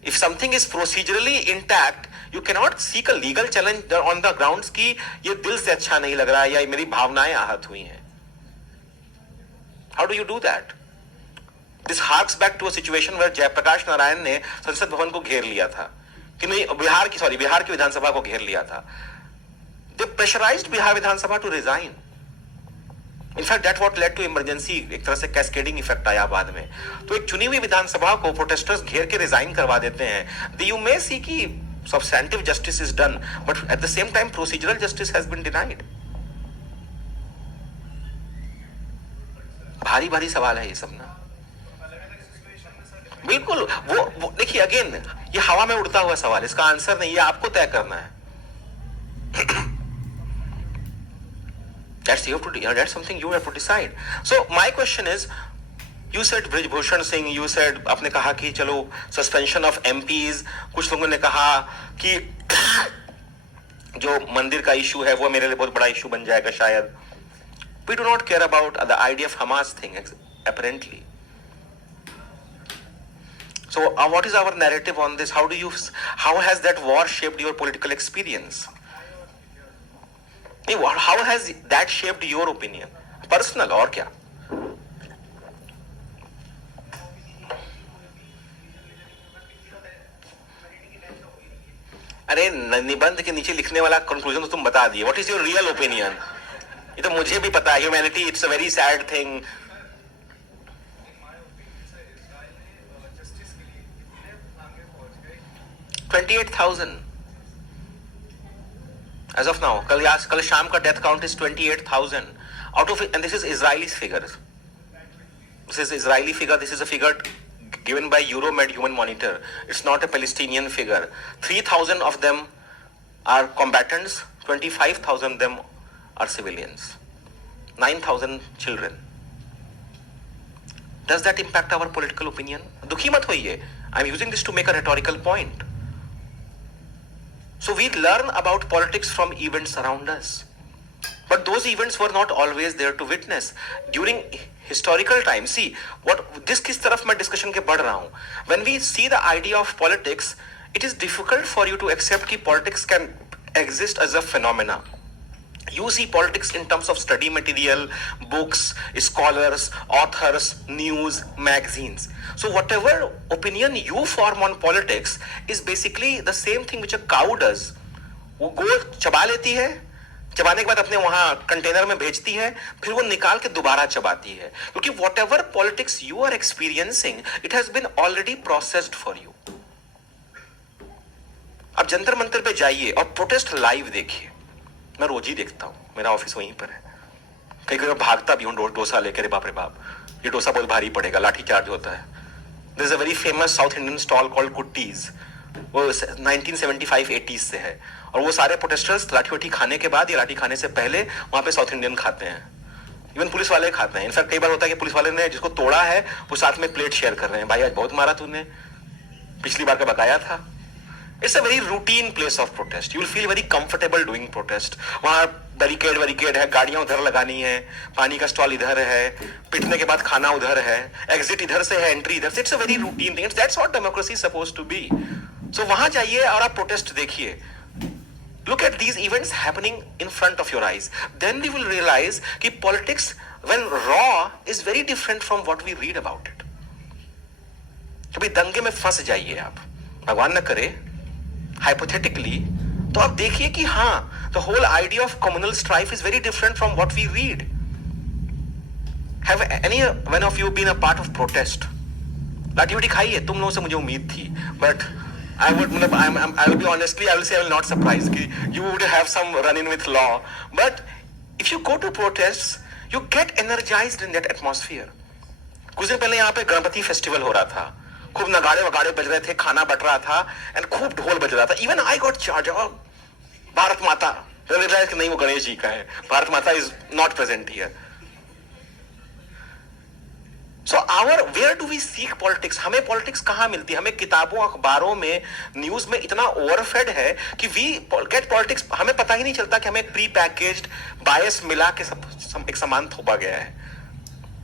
If something is procedurally intact, you cannot seek a legal challenge on the grounds कि ये दिल से अच्छा नहीं लग रहा है या मेरी भावनाएं आहत हुई हैं. How do you do that? This harks back to a situation where Jayaprakash Narayan ने संसद भवन को घेर लिया था कि नहीं, बिहार की विधानसभा को घेर लिया था. They pressurized Bihar Vidhan Sabha to resign. In fact, that's what led to emergency, एक तरह से cascading effect आया बाद में. तो एक चुनी हुई विधानसभा को protesters घेर के resign करवा देते हैं. You may see कि substantive justice is done, but at the same time procedural justice has been denied. भारी भारी सवाल है ये सब ना. बिल्कुल वो देखिए, अगेन ये हवा में उड़ता हुआ सवाल, इसका आंसर नहीं, ये आपको तय करना है. That's something you have to decide. So my question is, you said Brijbhushan Singh, you said, आपने कहा कि चलो suspension of MPs, कुछ लोगों ने कहा कि जो मंदिर का इशू है वो मेरे लिए बहुत बड़ा इशू बन जाएगा शायद. We do not care about the idea of Hamas thing, apparently. So what is our narrative on this? How has that war shaped your political experience? How has that shaped your opinion? Personal और क्या? अरे निबंध के नीचे लिखने वाला कंक्लूजन तो तुम बता दिए. What is your real opinion? ये तो मुझे भी पता है. Humanity, it's a very sad thing. 28,000 as of now. कल शाम का death count is 28,000 out of it, and this is Israeli figures. This is Israeli figure. This is a figure given by Euromed Human Monitor. It's not a Palestinian figure. 3,000 of them are combatants. 25,000 of them are civilians. 9,000 children. Does that impact our political opinion? दुखी मत होइए. I'm using this to make a rhetorical point. So we learn about politics from events around us. But those events were not always there to witness. During historical time, see, किस तरफ मैं discussion के बढ़ रहा हूँ. When we see the idea of politics, it is difficult for you to accept कि politics can exist as a phenomena. You see politics in terms of study material, books, scholars, authors, news, magazines. So whatever opinion you form on politics is basically the same thing which a cow does. वो गोल चबा लेती है, चबाने के बाद अपने वहां कंटेनर में भेजती है, फिर वो निकाल के दोबारा चबाती है. क्योंकि whatever politics you are experiencing, it has been already processed for you. अब जंतर मंतर पे जाइए और प्रोटेस्ट लाइव देखिए. मैं रोज ही देखता हूँ, मेरा ऑफिस वहीं पर है. कई कई भागता भी हूँ डोसा लेकर. बाप रे बाप, ये डोसा बहुत भारी पड़ेगा, लाठी चार्ज होता है. There is a very famous South Indian stall called Kutties. वो 1975-80s से है, और वो सारे प्रोटेस्टर्स लाठी वाठी खाने के बाद या लाठी खाने से पहले वहाँ पे साउथ इंडियन खाते हैं. इवन पुलिस वाले खाते हैं. इनफैक्ट कई बार होता है कि पुलिस वाले ने जिसको तोड़ा है वो साथ में प्लेट शेयर कर रहे हैं. भाई आज बहुत मारा तूने, पिछली बार का बकाया था. It's a very routine place of protest. You will feel very comfortable doing protest. वहाँ बैरिकेड है, गाड़ियाँ उधर लगानी है, पानी का स्टॉल इधर है, पिटने के बाद खाना उधर है, एग्जिट इधर से है, एंट्री इधर से. It's a very routine thing. That's what democracy is supposed to be. So वहाँ जाइए और आप protest देखिए. Look at these events happening in front of your eyes. Then we will realize कि politics, when raw, is very different from what we read about it. कभी दंगे में फंस जाइए आप, भगवान न करे, hypothetically, तो आप देखिए कि हाँ, the whole idea of communal strife is very different from what we read. Have any one of you been a part of protest? लाठी वाठी खाई है तुम लोगों से, मुझे उम्मीद थी, बट आई वुड मतलब I will be honestly I will say I will not surprise कि you would have some run in with law, but if you go to protest you get energised in that atmosphere. कुछ दिन पहले यहाँ पे गणपति फेस्टिवल हो रहा था, खूब नगाड़े वगाड़े बज रहे थे, खाना बट रहा था एंड खूब ढोल बज रहा था. Even I got charge Bharat माता, रियलाइज कि नहीं वो गणेश जी का है, Bharat Mata is not present here. So our where do we seek politics? हमें पॉलिटिक्स कहां मिलती है? हमें किताबों, अखबारों में, न्यूज में इतना ओवरफेड है कि वी गेट पॉलिटिक्स, हमें पता ही नहीं चलता कि हमें एक प्री पैकेज्ड बायस मिला के सब एक समान थोपा गया है.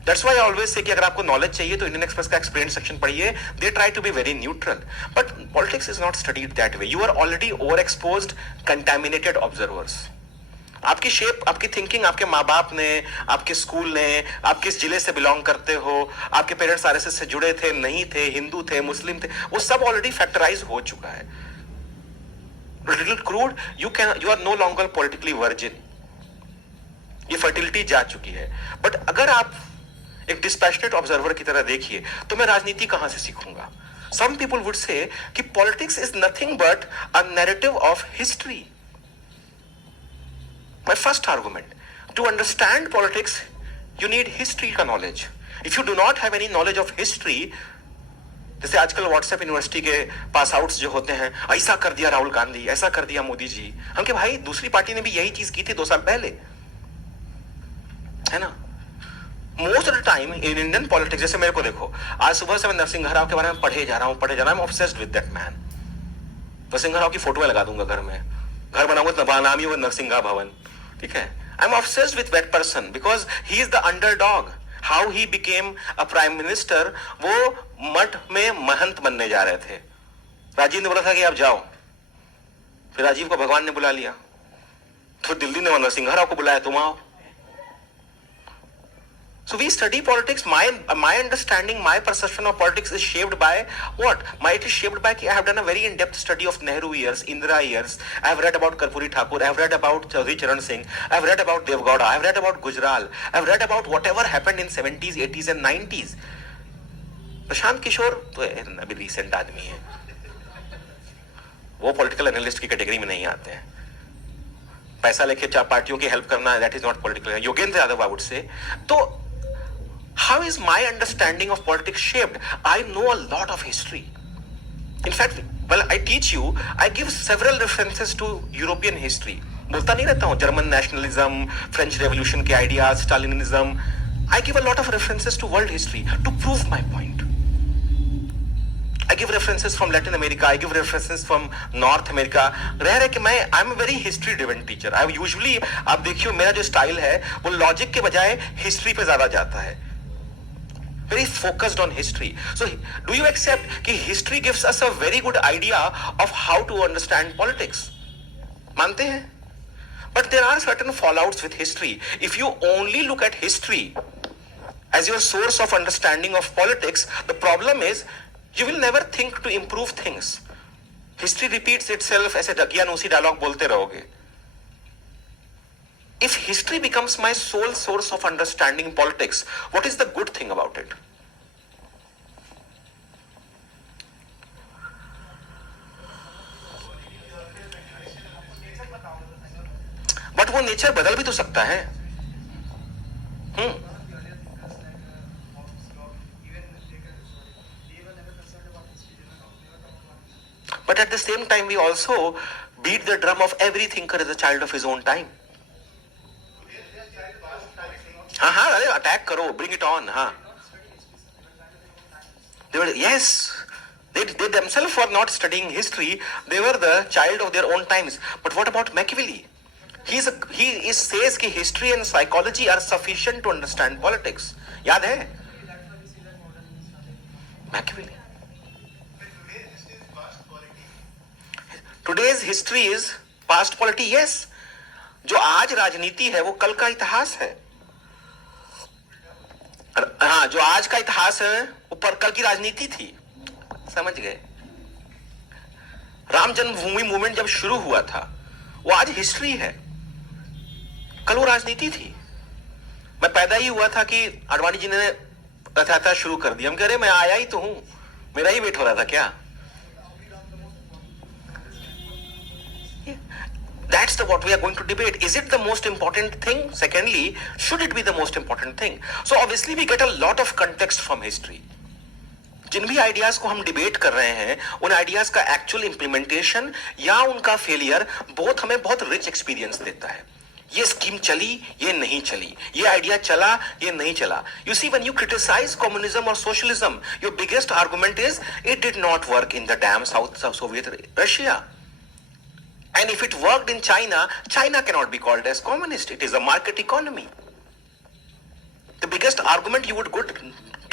That's why I always say कि अगर आपको नॉलेज चाहिए तो इंडियन एक्सप्रेस का एक्सप्लेन सेक्शन पढ़िए. They try to be very neutral, but politics is not studied that way. You are already overexposed, contaminated observers. आपकी शेप, आपकी थिंकिंग, आपके माँ बाप ने, आपके स्कूल ने, आप किस जिले से बिलोंग करते हो, आपके पेरेंट्स आरएसएस से जुड़े थे, नहीं थे, हिंदू थे, मुस्लिम थे, वो सब ऑलरेडी फैक्टराइज हो चुका है. Little crude, you are no longer politically virgin. ये फर्टिलिटी जा चुकी है. बट अगर आप एक डिस्पैशनेट ऑब्जर्वर की तरह देखिए तो मैं राजनीति कहां से सीखूंगा? सम पीपल वुड से कि politics is nothing but a narrative of history. My first argument, to understand politics you need history का knowledge. If you do not have any knowledge of history, जैसे आजकल व्हाट्सएप यूनिवर्सिटी के पास आउट्स जो होते हैं, ऐसा कर दिया राहुल गांधी, ऐसा कर दिया मोदी जी. हम के भाई दूसरी पार्टी ने भी यही चीज की थी 2 साल पहले, है ना? Most of the time in Indian politics, जैसे मेरे को देखो, आज सुबह से मैं नरसिंह राव के बारे में पढ़े जा रहा हूं. I am obsessed with that man. Narasimha Rao की फोटो लगा दूंगा घर में, घर बनाऊंगा तो नाम ही होगा नरसिंह भवन. ठीक है? आई am obsessed with that person because he is the underdog. How he became a prime minister, वो मठ में महंत बनने जा रहे थे. राजीव ने बोला था कि आप जाओ, फिर राजीव को भगवान ने बुला लिया, तो दिल्ली ने नरसिंह राव को बुलाया, तुम आओ. So we study politics. My understanding, my perception of politics is shaped by what? It is shaped by I have done a very in-depth study of Nehru years, Indira years. I have read about Karpuri Thakur. I have read about Chaudhary Charan Singh. I have read about Dev Gowda. I have read about Gujral. I have read about whatever happened in 70s, 80s and 90s. Prashant Kishor तो अभी रिसेंट आदमी है, वो पॉलिटिकल एनालिस्ट की कैटेगरी में नहीं आते हैं. पैसा लेके 4 पार्टियों की हेल्प करना, that is not political. Yogendra Yadav I would say. तो how is my understanding of politics shaped? I know a lot of history. In fact, well, I teach you, I give several references to European history. बोलता नहीं रहता हूँ जर्मन नेशनलिज्म, फ्रेंच रेवोल्यूशन के ideas, स्टालिनिज्म. I give a lot of references to world history to prove my point. I give references from Latin America. I give references from North America. रह कि मैं I'm a very history driven teacher. I usually, आप देखिए मेरा जो स्टाइल है वो लॉजिक के बजाय हिस्ट्री पे ज्यादा जाता है. Very focused on history. So, do you accept कि history gives us a very good idea of how to understand politics? मानते हैं? But there are certain fallouts with history. If you only look at history as your source of understanding of politics, the problem is you will never think to improve things. History repeats itself. ऐसे डगियानूसी डायलॉग बोलते रहोगे. If history becomes my sole source of understanding politics, what is the good thing about it? But वो नेचर बदल भी तो सकता है. But at the same time, we also beat the drum of every thinker as a child of his own time. हाँ, अरे अटैक करो, bring it on. हाँ, they were, yes, they themselves were not studying history. They were the child of their own times. But what about Machiavelli? He says कि history and psychology are sufficient to understand politics. याद है? Machiavelli. Today's history is past polity. Yes. जो आज राजनीति है वो कल का इतिहास है. हाँ, जो आज का इतिहास है वो पर कल की राजनीति थी. समझ गए? राम जन्मभूमि मूवमेंट जब शुरू हुआ था वो आज हिस्ट्री है, कल वो राजनीति थी. मैं पैदा ही हुआ था कि आडवाणी जी ने रथ यात्रा शुरू कर दी. हम कह रहे मैं आया ही तो हूं, मेरा ही वेट हो रहा था क्या? That's the what we are going to debate. Is it the most important thing? Secondly, should it be the most important thing? So obviously we get a lot of context from history. जिन भी आइडियाज को हम डिबेट कर रहे हैं उन आइडियाज का एक्चुअल इंप्लीमेंटेशन या उनका फेलियर बोथ हमें बहुत रिच एक्सपीरियंस देता है. ये स्कीम चली, ये नहीं चली, ये आइडिया चला, ये नहीं चला. You see when you criticise communism और socialism, your biggest argument is it did not work in the damn South Soviet Russia. And if it worked in China, China cannot be called as communist. It is a market economy. The biggest argument you would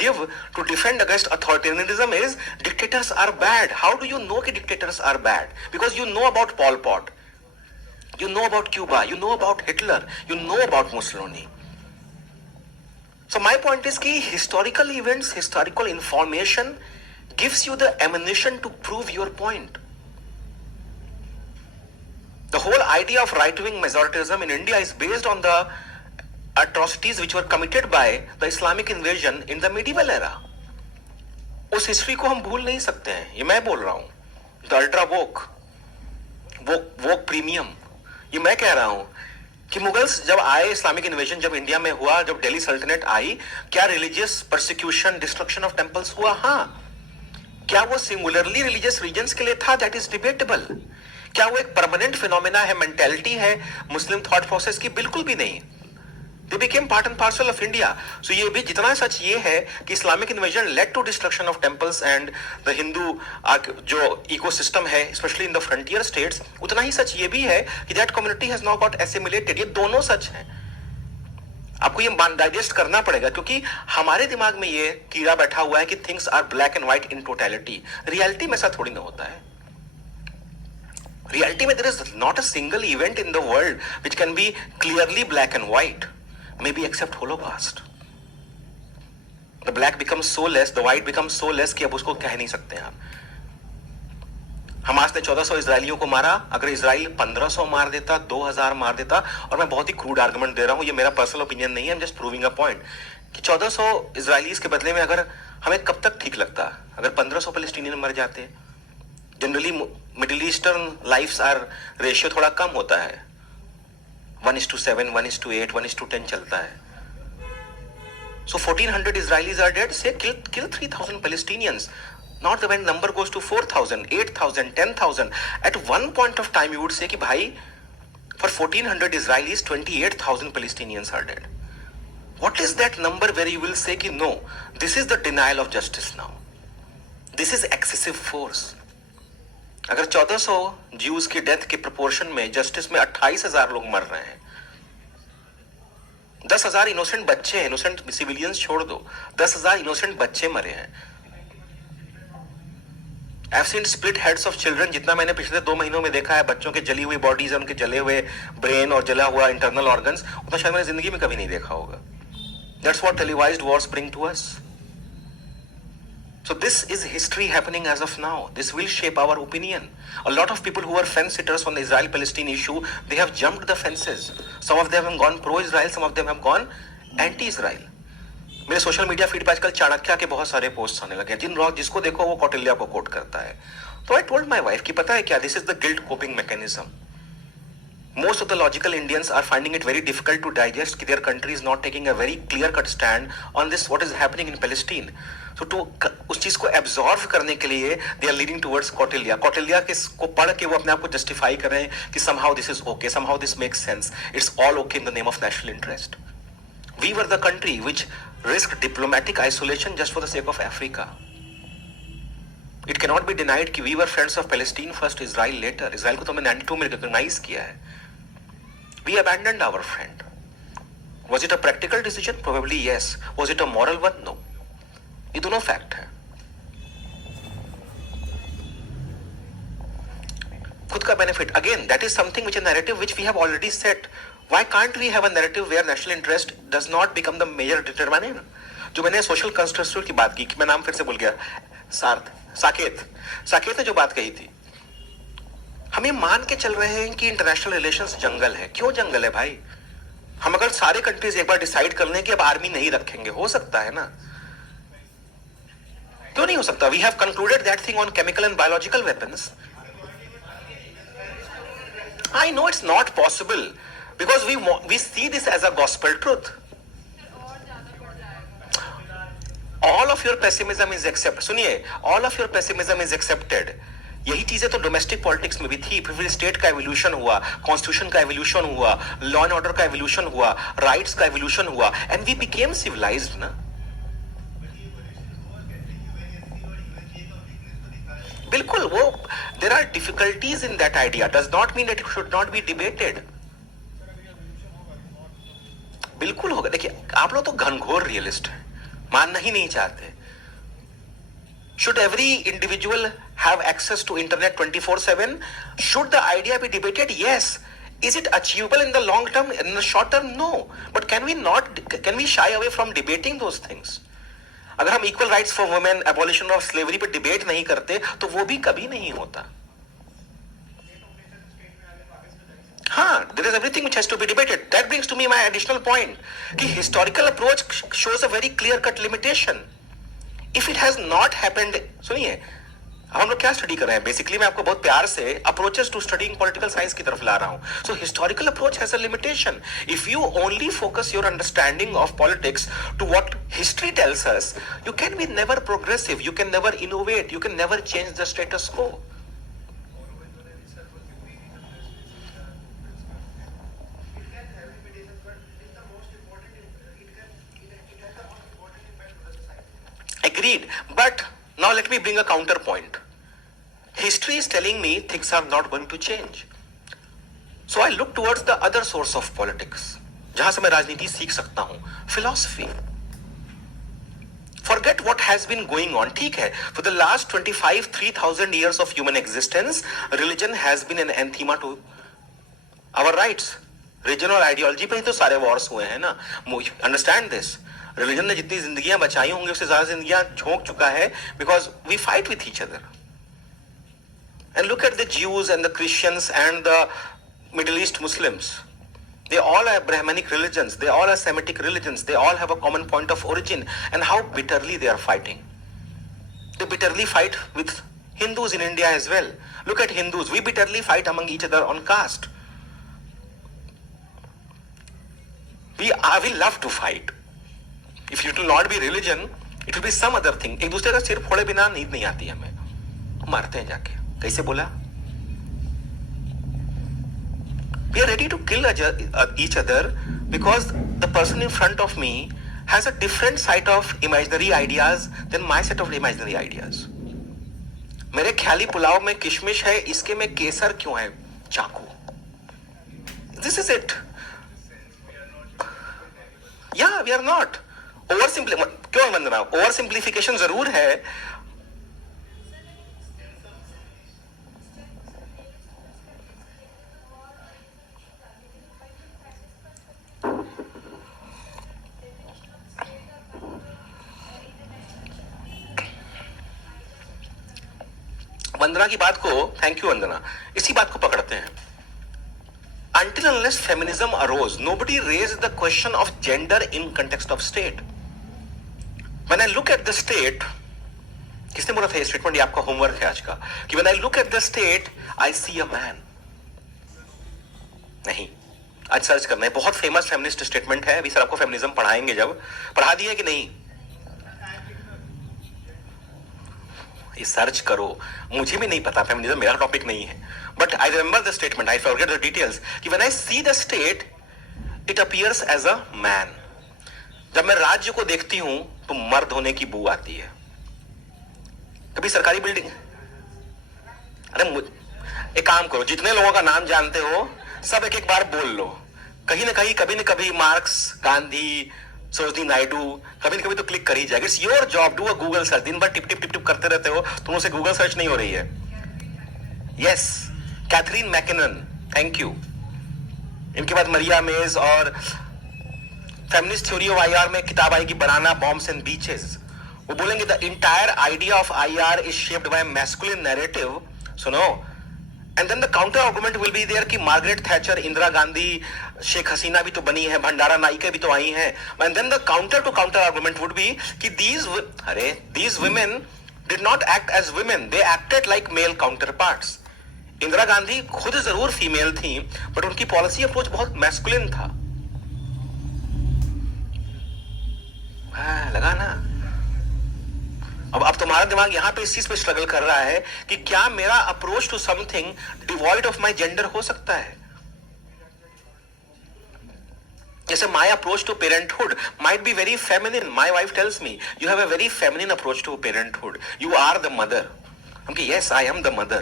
give to defend against authoritarianism is dictators are bad. How do you know that dictators are bad? Because you know about Pol Pot. You know about Cuba. You know about Hitler. You know about Mussolini. So my point is that historical events, historical information gives you the ammunition to prove your point. The whole idea of right-wing majoritism in India is based on the atrocities which were committed by the Islamic invasion in the medieval era. उस हिस्ट्री को हम भूल नहीं सकते हैं. ये मैं बोल रहा हूं. The ultra woke प्रीमियम, ये मैं कह रहा हूं कि मुगल्स जब आए, इस्लामिक इन्वेजन जब इंडिया में हुआ, जब दिल्ली सल्तनत आई, क्या religious persecution, destruction of temples हुआ? हाँ. क्या वो सिंगुलरली रिलीजियस रीजन्स के लिए था? That is debatable. क्या वो एक परमानेंट फिनोमेना है, मेंटेलिटी है मुस्लिम थॉट प्रोसेस की? बिल्कुल भी नहीं. They became part and parcel of India. So ये भी जितना सच ये है कि Islamic invasion led to destruction of temples and the Hindu जो इकोसिस्टम है, especially in the frontier states, उतना ही सच ये भी है कि that community has now got assimilated. ये दोनों सच हैं. आपको ये डाइजेस्ट करना पड़ेगा क्योंकि हमारे दिमाग में ये कीड़ा बैठा हुआ है कि things are black and white in totality. Reality में ऐसा थोड़ी ना होता है. Reality में there is not a single event in the world which can be clearly black and white, maybe except Holocaust. The black becomes so less, the white becomes so less कि अब उसको कह नहीं सकते हैं आप. हमास ने 1400 इजरायलियों को मारा. अगर इजराइल 1500 मार देता, 2000 मार देता, और मैं बहुत ही क्रूड आर्गुमेंट दे रहा हूं, ये मेरा पर्सनल ओपिनियन नहीं है, I'm just proving a point, कि 1400 इजरायलीज के बदले में अगर हमें कब तक ठीक लगता अगर 1500 पैलेस्टीनियन मर जाते. Generally middle eastern lives are ratio थोड़ा कम होता है. 1:7, 1:8, 1:10 चलता है. So 1400 Israelis are dead. Say kill 3000 Palestinians. Not when number goes to 4000, 8000, 10,000. At one point of time you would say कि भाई for 1400 Israelis 28,000 Palestinians are dead. What is that number where you will say कि no, this is the denial of justice now. This is excessive force. अगर 1400 ज्यूज की डेथ के प्रोपोर्शन में जस्टिस में 28,000 लोग मर रहे हैं, 10,000 इनोसेंट बच्चे हैं, इनोसेंट सिविलियंस छोड़ दो, 10,000 इनोसेंट बच्चे मरे हैं. I've seen split heads of children. जितना मैंने पिछले 2 महीनों में देखा है बच्चों के जली हुई बॉडीज, उनके जले हुए ब्रेन और जला हुआ इंटरनल ऑर्गन्स, उतना शायद मैंने जिंदगी में कभी नहीं देखा होगा. That's what televised wars bring to us. So this is history happening as of now. This will shape our opinion. A lot of people who are fence sitters on the Israel-Palestine issue, they have jumped the fences. Some of them have gone pro-Israel, some of them have gone anti-Israel. मेरे सोशल मीडिया फीड पे आजकल चाणक्य के बहुत सारे पोस्ट आने लगे हैं. जिसको देखो वो कौटिल्य को कोट करता है. तो आई टोल्ड माय वाइफ कि पता है क्या, this is the guilt coping mechanism. Most of the logical Indians are finding it very difficult to digest कि their country is not taking a very clear-cut stand on this what is happening in Palestine. So to उस चीज को absorb करने के लिए they are leading towards Kautilya. Kautilya को पढ़ के वो अपने आप को justify कर रहे हैं कि somehow this is okay, somehow this makes sense, it's all okay in the name of national interest. We were the country which risked diplomatic isolation just for the sake of Africa. It cannot be denied कि we were friends of Palestine first, Israel later. Israel को तो हमने 92 में recognize किया है. We abandoned our friend. Was it a practical decision? Probably yes. Was it a moral one? No. ये दोनों फैक्ट है. खुद का benefit, again, that is something which a narrative which we have already set. Why can't we have a narrative where national interest does not become the major determinant? जो मैंने सोशल कंस्ट्रक्शन की बात की, कि मैं नाम फिर से भूल गया, साकेत ने जो बात कही थी, हम ये मान के चल रहे हैं कि इंटरनेशनल रिलेशंस जंगल है. क्यों जंगल है भाई? हम अगर सारे कंट्रीज एक बार डिसाइड कर लें कि अब आर्मी नहीं रखेंगे, हो सकता है ना. क्यों नहीं हो सकता? We have concluded that thing on chemical and biological weapons. I know it's not possible because we see this as a gospel truth. All of your pessimism is accepted. सुनिए, all of your pessimism is accepted. यही चीजें तो डोमेस्टिक पॉलिटिक्स में भी थी. फिर स्टेट का एवोल्यूशन हुआ, कॉन्स्टिट्यूशन का एवोल्यूशन हुआ, लॉ एंड ऑर्डर का एवोल्यूशन हुआ, राइट्स का एवोल्यूशन हुआ, एंड वी बिकेम सिविलाइज्ड ना. बिल्कुल, वो there are difficulties in that idea, does not mean that it should not be debated. बिल्कुल होगा. देखिए, आप लोग तो घनघोर रियलिस्ट हैं, मानना ही नहीं चाहते. Should every individual have access to internet 24/7? Should the idea be debated? Yes. Is it achievable in the long term? In the short term, no. But can we shy away from debating those things? अगर हम equal rights for women, abolition of slavery पे डिबेट नहीं करते तो वो भी कभी नहीं होता. हाँ, there is everything which has to be debated. That brings to me my additional point कि historical approach shows a very clear-cut limitation. If it has not happened, सुनिए, अब हम लोग क्या स्टडी कर रहे हैं? बेसिकली मैं आपको बहुत प्यार से approaches to studying political science की तरफ ला रहा हूं. So historical approach has a limitation. If you only focus your understanding of politics to what history tells us, you can be never progressive, you can never innovate, you can never change the status quo. Agreed, but now let me bring a counterpoint. History is telling me things are not going to change. So I look towards the other source of politics, जहां से मैं राजनीति सीख सकता हूं, philosophy. Forget what has been going on. ठीक है, for the last 3,000 years of human existence, religion has been an anathema to our rights. Religion और ideology पे ही तो सारे wars हुए हैं ना. Understand this. रिलीजन ने जितनी जिंदगियां बचाई होंगी उससे ज्यादा जिंदगियां झोंक चुका है, because we fight with each other. And look at the Jews and the Christians and the Middle East Muslims. They all are Brahmanic religions, they all are Semitic religions, they all have a common point of origin, and how bitterly they are fighting. They bitterly fight with Hindus in India as well. Look at Hindus, we bitterly fight among each other on caste. We love to fight. If it will not be religion, it will be some other thing. एक दूसरे का सिर फोड़े बिना नींद नहीं आती हमें, मारते हैं जाके. कैसे बोला? We are ready to kill each other because the person in front of me has a different set of imaginary ideas than my set of imaginary ideas. मेरे ख्याली पुलाव में किशमिश है, इसके में केसर क्यों है? चाकू. This is it. Yeah, we are not. क्यों वंदना? ओवर सिंप्लीफिकेशन जरूर है. वंदना की बात को, थैंक यू वंदना, इसी बात को पकड़ते हैं. Until unless feminism arose, nobody raised the question of gender in context of state. When I look at the state, किसने बोला था ये स्टेटमेंट? ये आपका होमवर्क है आज का, कि when I look at the state, I see a man. नहीं, आज सर्च करना है. बहुत फेमस फेमिनिस्ट स्टेटमेंट है. अभी सर आपको फेमिनिज्म पढ़ाएंगे, जब पढ़ा दिया कि नहीं? ये सर्च करो. मुझे भी नहीं पता, फेमिनिज्म मेरा टॉपिक नहीं है, but I remember the statement, I forget the details, कि when I see the state it appears as a man. जब मैं राज्य को देखती हूं तो मर्द होने की बू आती है. कभी सरकारी बिल्डिंग, अरे एक काम करो, जितने लोगों का नाम जानते हो सब एक एक बार बोल लो. कहीं ना कहीं, कभी न कभी मार्क्स, गांधी, सरोजिनी नायडू, कभी न कभी तो क्लिक कर ही जाएगा. It's your job. Do a Google search. दिन भर टिप टिप टिप टिप करते रहते हो, तुम से गूगल सर्च नहीं हो रही है. Yes, Catherine MacKinnon, thank you. इनके बाद मरिया मेज और फेमिनिस्ट थ्योरी ऑफ आईआर में किताब आएगी, बनाना बॉम्ब्स एंड बीचेस. वो बोलेंगे the entire idea of IR is shaped by masculine narrative. सुनो, and then the counter argument will be there कि मार्गरेट थैचर, इंदिरा गांधी, शेख हसीना भी तो बनी है, भंडारा नायिका भी तो आई हैं. And then the counter to counter argument would be कि these women did not act as women, they acted like male counterparts. Indira Gandhi खुद जरूर फीमेल थी, बट उनकी पॉलिसी अप्रोच बहुत मैस्कुलिन था। लगा ना? अब तुम्हारा दिमाग यहां पे इस चीज पे स्ट्रगल कर रहा है कि क्या मेरा approach to something devoid of my gender हो सकता है। जैसे my approach to parenthood might be very feminine. My wife tells me, you have a very feminine approach to parenthood. You are the mother. I'm like, yes, I am the mother.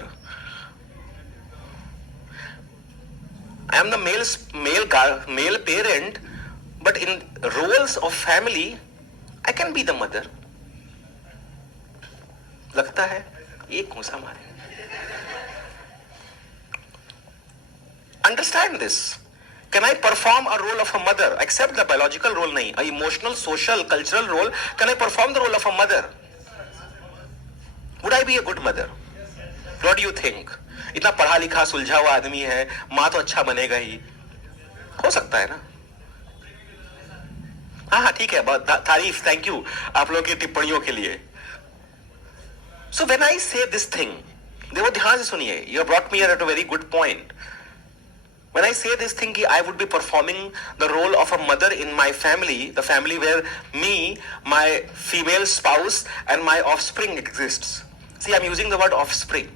I am the male parent, but in roles of family, I can be the mother. लगता है एक घूंसा मारे। Understand this. Can I perform a role of a mother? Except the biological role नहीं, a emotional, social, cultural role. Can I perform the role of a mother? Would I be a good mother? What do you think? इतना पढ़ा लिखा सुलझा हुआ आदमी है, माँ तो अच्छा बनेगा ही। हो सकता है ना? हाँ ठीक है, बहुत तारीफ, थैंक यू आप लोगों की टिप्पणियों के लिए। So when I say this thing, देखो ध्यान से सुनिए, you have brought me here at a very good point. When I say this thing, I would be performing the role of a mother in my family, the family where me, my female spouse, and my offspring exists. See, I'm using the word offspring.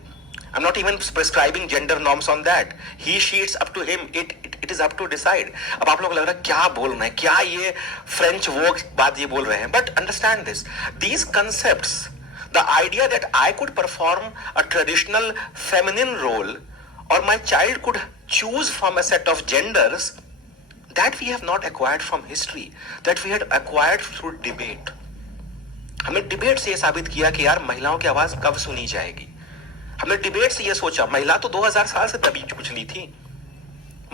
I'm not even prescribing gender norms on that. He, she, it's up to him. It is up to decide. अब आप लोग लग रहा है क्या बोल रहे हैं, क्या ये French वो बात ये बोल रहे हैं? But understand this. These concepts, the idea that I could perform a traditional feminine role, or my child could choose from a set of genders, that we have not acquired from history, that we had acquired through debate. हमने डिबेट से ये साबित किया कि यार महिलाओं की आवाज कब सुनी जाएगी। हमने डिबेट से ये सोचा, महिला तो 2000 साल से दबी कुचली थी।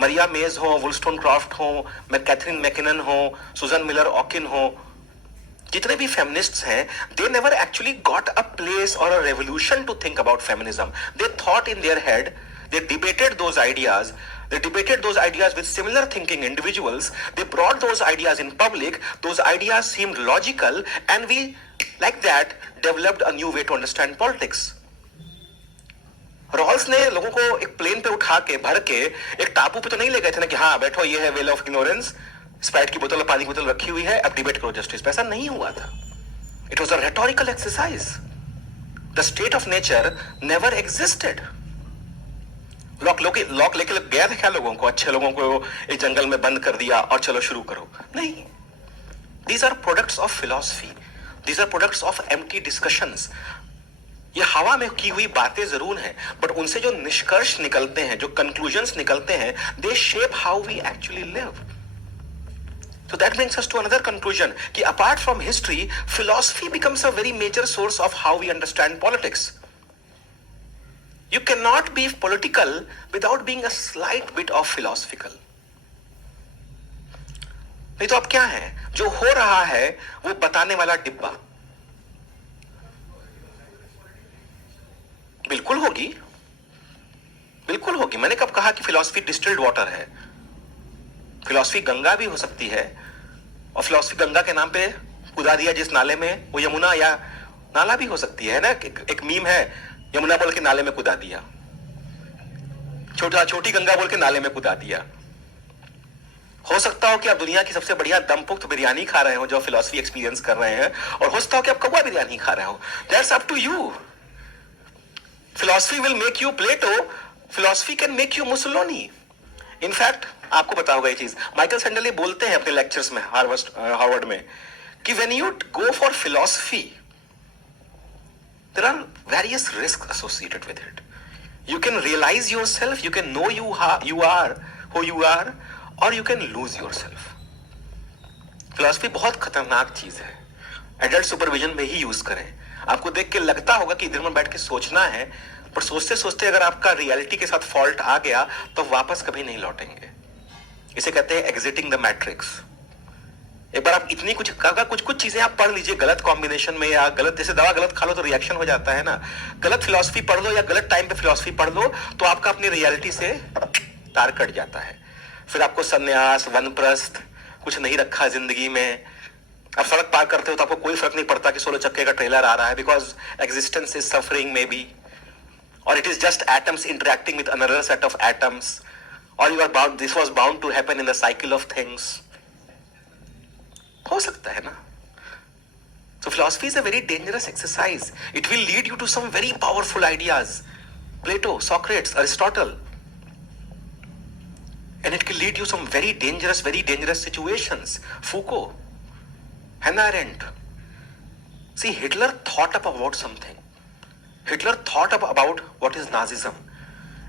मरिया मेज हो, वुलस्टोनक्रॉफ्ट हो, कैथरीन मैकिनन हो, सुजन मिलर ऑकिन हो, जितने भी फेमिनिस्ट्स हैं, they never actually got a place or a revolution to think about feminism. They thought in their head, they debated those ideas. They debated those ideas with similar thinking individuals. They brought those ideas in public. Those ideas seemed logical, and we, like that, developed a new way to understand politics. Rawls ने लोगों को एक प्लेन पे उठा के भर के एक टापू पे तो नहीं ले गए थे ना कि हाँ बैठो, ये है वेल ऑफ इग्नोरेंस, स्प्राइट की बोतल और पानी की बोतल रखी हुई है, अब डिबेट करो जस्टिस पे। ऐसा नहीं हुआ था। It was a rhetorical exercise. The state of nature never existed. Lock लेके गया था क्या लोगों को, अच्छे लोगों को एक जंगल में बंद कर दिया और चलो शुरू करो? नहीं। These are products of philosophy, these are products of empty discussions. ये हवा में की हुई बातें जरूर हैं, बट उनसे जो निष्कर्ष निकलते हैं, जो कंक्लूजन्स निकलते हैं, they shape how we actually live. So that brings us to another conclusion कि apart from history, philosophy becomes a very major source of how we understand politics. You cannot be political without being a slight bit of philosophical. नहीं तो अब क्या है? जो हो रहा है वो बताने वाला डिब्बा। बिल्कुल होगी, बिल्कुल होगी। मैंने कब कहा कि फिलॉसफी डिस्टिल्ड वाटर है? फिलॉसफी गंगा भी हो सकती है, और फिलॉसफी गंगा के नाम पे कुदा दिया जिस नाले में, वो यमुना या नाला भी हो सकती है ना। एक मीम है, यमुना बोल के नाले में कुदा दिया, छोटी गंगा बोल के नाले में कुदा दिया। हो सकता हो कि आप दुनिया की सबसे बढ़िया दमपुख्त बिरयानी खा रहे हो जो फिलॉसफी एक्सपीरियंस कर रहे हैं, और हो सकता हो कि आप कौवा बिरयानी खा रहे हो। That's up to you. Philosophy will make you Plato, philosophy can make you Mussolini. In fact आपको पता होगा ये चीज, माइकल सैंडल बोलते हैं अपने लेक्चर्स में हार्वर्ड में कि when you go for philosophy there are various risk associated with it. You can realise yourself, you can know you are who you are, और you can lose yourself. Philosophy बहुत खतरनाक चीज है। एडल्ट सुपरविजन में ही यूज करें। आपको देख के लगता होगा कि इधर में बैठ के सोचना है, पर सोचते सोचते अगर आपका रियलिटी के साथ फॉल्ट आ गया तो वापस कभी नहीं लौटेंगे। इसे कहते हैं एग्जिटिंग द मैट्रिक्स। एक बार आप इतनी कुछ चीजें आप पढ़ लीजिए गलत कॉम्बिनेशन में, या गलत, जैसे दवा गलत खा लो तो रिएक्शन हो जाता है ना, गलत फिलॉसफी पढ़ लो या गलत टाइम पे फिलॉसफी पढ़ लो तो आपका अपनी रियलिटी से तार कट जाता है। फिर आपको सन्यास, वनप्रस्थ, कुछ नहीं रखा जिंदगी में, आप सड़क पार करते हो तो आपको कोई फर्क नहीं पड़ता कि 16 चक्के का ट्रेलर आ रहा है, because existence is suffering may be, और it is just atoms interacting with another set of atoms, और you are bound, this was bound to happen in the cycle of things. हो सकता है ना. So philosophy is a very dangerous exercise. It will lead you to some very powerful ideas. Plato, Socrates, Aristotle. And it can lead you some very dangerous situations. Foucault, Hannah Arendt. See, Hitler thought about something. Hitler thought about what is Nazism.